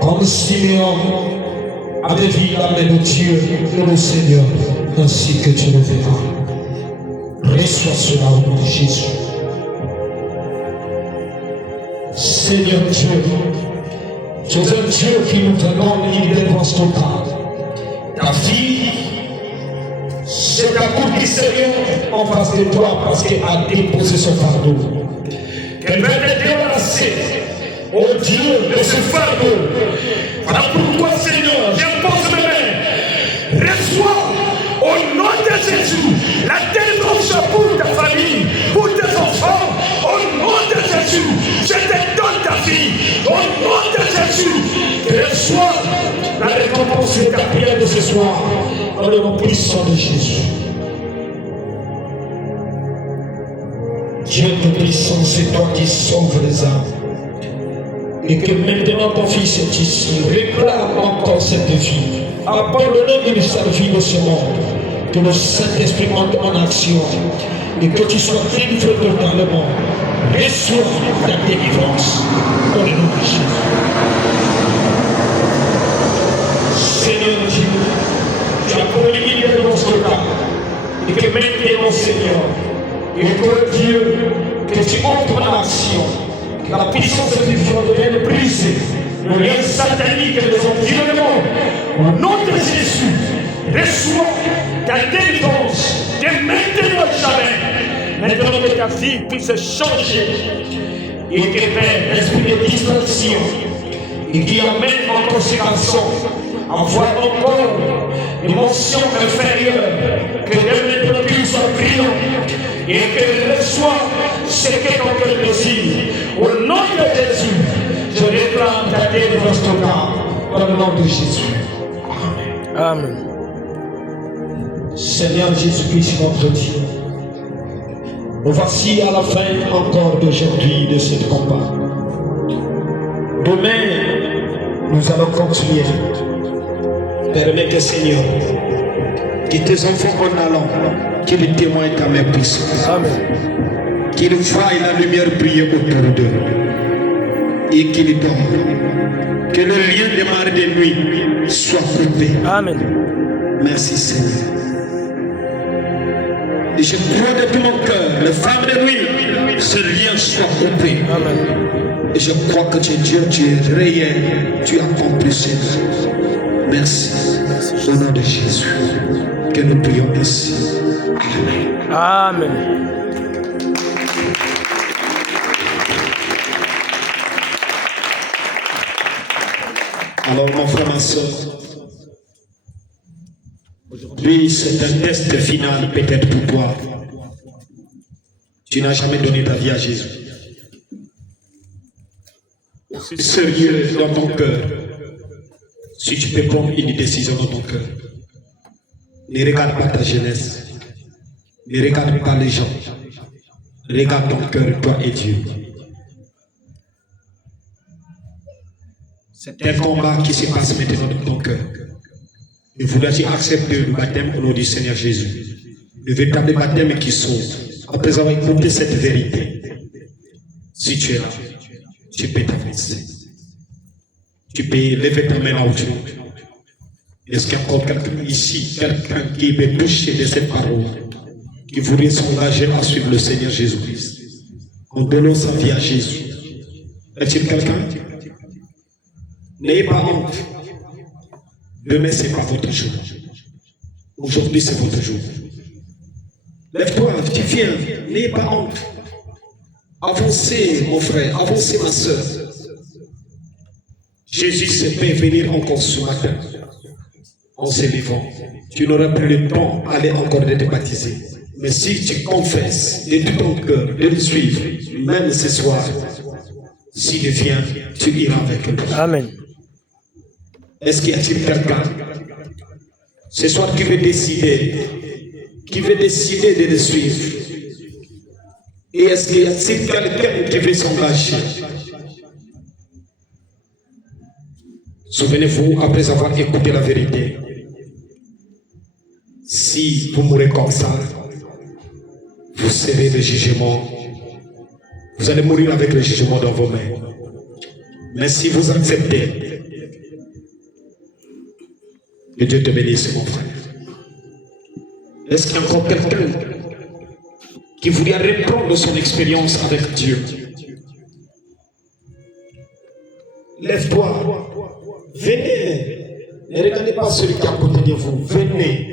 Comme Simeon avait vu la main de Dieu et le Seigneur, ainsi que tu le verras. Reçois cela au nom de Jésus. Seigneur Dieu, tu es un Dieu qui nous donne une délivrance totale. Ta fille s'est accomplie sérieux en face de toi parce qu'elle a déposé son fardeau. Qu'elle va te débarrasser, oh Dieu, de ce fardeau. Voilà pourquoi, Seigneur, j'impose mes mains. Reçois Au nom de Jésus, la délivrance pour ta famille, pour tes enfants. Au nom de Jésus, je te donne ta vie. Au nom de Jésus, reçois la récompense de ta prière de ce soir. Dans le nom puissant de Jésus. Dieu Tout-Puissant, c'est toi qui sauves les âmes. Et que maintenant ton fils est ici, réclame encore cette vie. Abandonne de sa vie de ce monde. Que le Saint-Esprit monte en action. Et que tu sois délivré totalement. Reçois ta délivrance. Dans le nom de Jésus. Seigneur Dieu, tu as promis une délivrance totale. Et que maintenant, Seigneur, et que Dieu, que tu entres en action. Que la puissance du feu devienne brisée. Le lien satanique de l'environnement. Au nom de Jésus, reçois ta délivrance de maintenant jamais. Maintenant que ta vie puisse changer. Et que Père, l'esprit de distraction, et qui amène encore ces garçons à voir encore l'émotion inférieure, que de maintenant qu'il soit brillant. Et que reçoit ce que ton cœur désire. Au nom de Jésus, je réclame ta délivrance totale. Dans le nom de Jésus. Amen. Amen. Seigneur Jésus-Christ, notre Dieu, nous voici à la fin encore d'aujourd'hui de ce combat. Demain, nous allons continuer. Permets, Seigneur, que tes enfants en allant, qu'ils témoignent ta main puissante. Amen. Qu'ils voient la lumière briller autour d'eux. Et qu'ils dorment. Que le lien des marais de nuit soit coupé. Amen. Merci Seigneur. Et je crois de tout mon cœur, les femmes de nuit, ce lien soit coupé. Amen. Et je crois que tu es Dieu, tu es réel, tu accomplis ces choses. Merci. Au nom de Jésus, que nous prions ainsi. Amen. Amen. Alors mon frère, ma soeur, aujourd'hui c'est un test final peut-être pour toi. Tu n'as jamais donné ta vie à Jésus. Sérieux dans ton cœur. Si tu peux prendre une décision dans ton cœur, ne regarde pas ta jeunesse, ne regarde pas les gens, regarde ton cœur, toi et Dieu. C'est un combat qui se passe maintenant dans ton cœur. Et voudrais-tu accepter le baptême au nom du Seigneur Jésus, le véritable baptême qui sauve, après avoir écouté cette vérité. Si tu es là, tu peux t'avancer. Tu peux lever ta main là où tu es. Est-ce qu'il y a encore quelqu'un ici, quelqu'un qui veut toucher de cette parole, qui voudrait s'engager à suivre le Seigneur Jésus-Christ, en donnant sa vie à Jésus? Est-il quelqu'un? N'ayez pas honte. Demain, ce n'est pas votre jour. Aujourd'hui, c'est votre jour. Lève-toi, tu viens. N'ayez pas honte. Avancez, mon frère. Avancez, ma soeur. Jésus sait peut venir encore ce matin. En se levant. Tu n'auras plus le temps d'aller encore de te baptiser. Mais si tu confesses de tout ton cœur de le suivre, même ce soir, s'il vient, tu iras avec lui. Amen. Est-ce qu'il y a-t-il quelqu'un ce soir qui veut décider de le suivre? Et est-ce qu'il y a-t-il quelqu'un qui veut s'engager? Souvenez-vous, après avoir écouté la vérité, si vous mourrez comme ça, vous serez le jugement. Vous allez mourir avec le jugement dans vos mains. Mais si vous acceptez, que Dieu te bénisse, mon frère. Est-ce qu'il y a encore quelqu'un qui voudrait reprendre son expérience avec Dieu? Lève-toi. Venez. Ne regardez pas celui qui est à côté de vous. Venez.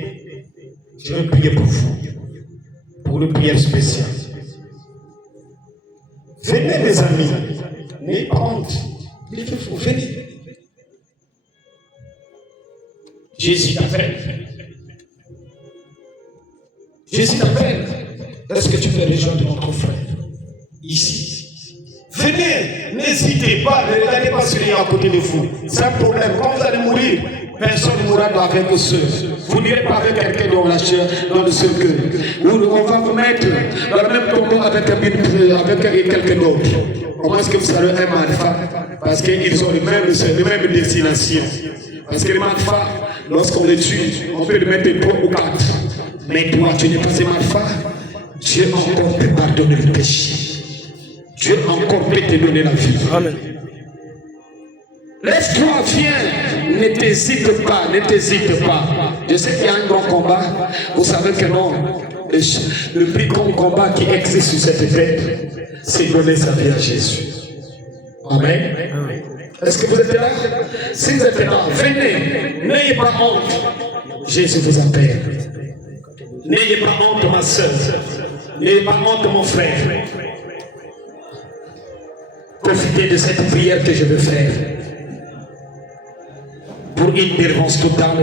Je vais prier pour vous. Pour une prière spéciale. Venez, mes amis. N'ayez pas honte. Venez. Jésus t'appelle. Jésus t'appelle. Est-ce que tu peux rejoindre notre frère ici? Venez, n'hésitez pas, ne regardez pas celui à côté de vous. C'est un problème. Quand vous allez mourir, personne ne mourra avec vous seul. Vous n'irez pas avec quelqu'un dans la chair, dans le seul cœur. On va vous mettre dans le même tombeau avec quelqu'un d'autre. Au moins que vous serez un malfa, parce qu'ils ont les mêmes destinations. Parce que les malfa, lorsqu'on les tue, on peut les mettre 3 ou 4. Mais toi, tu n'es pas un malfa. Dieu encore peut pardonner le péché. Dieu encore peut te donner la vie. Amen. Lève-toi, viens. Ne t'hésite pas, ne t'hésite pas. Je sais qu'il y a un grand combat. Vous savez que non. Le plus grand combat qui existe sur cette terre, c'est donner sa vie à Jésus. Amen. Est-ce que vous êtes là? Si vous êtes là, venez. N'ayez pas honte. Jésus vous appelle. N'ayez pas honte, ma soeur. N'ayez pas honte, mon frère. Profitez de cette prière que je veux faire pour une délivrance totale.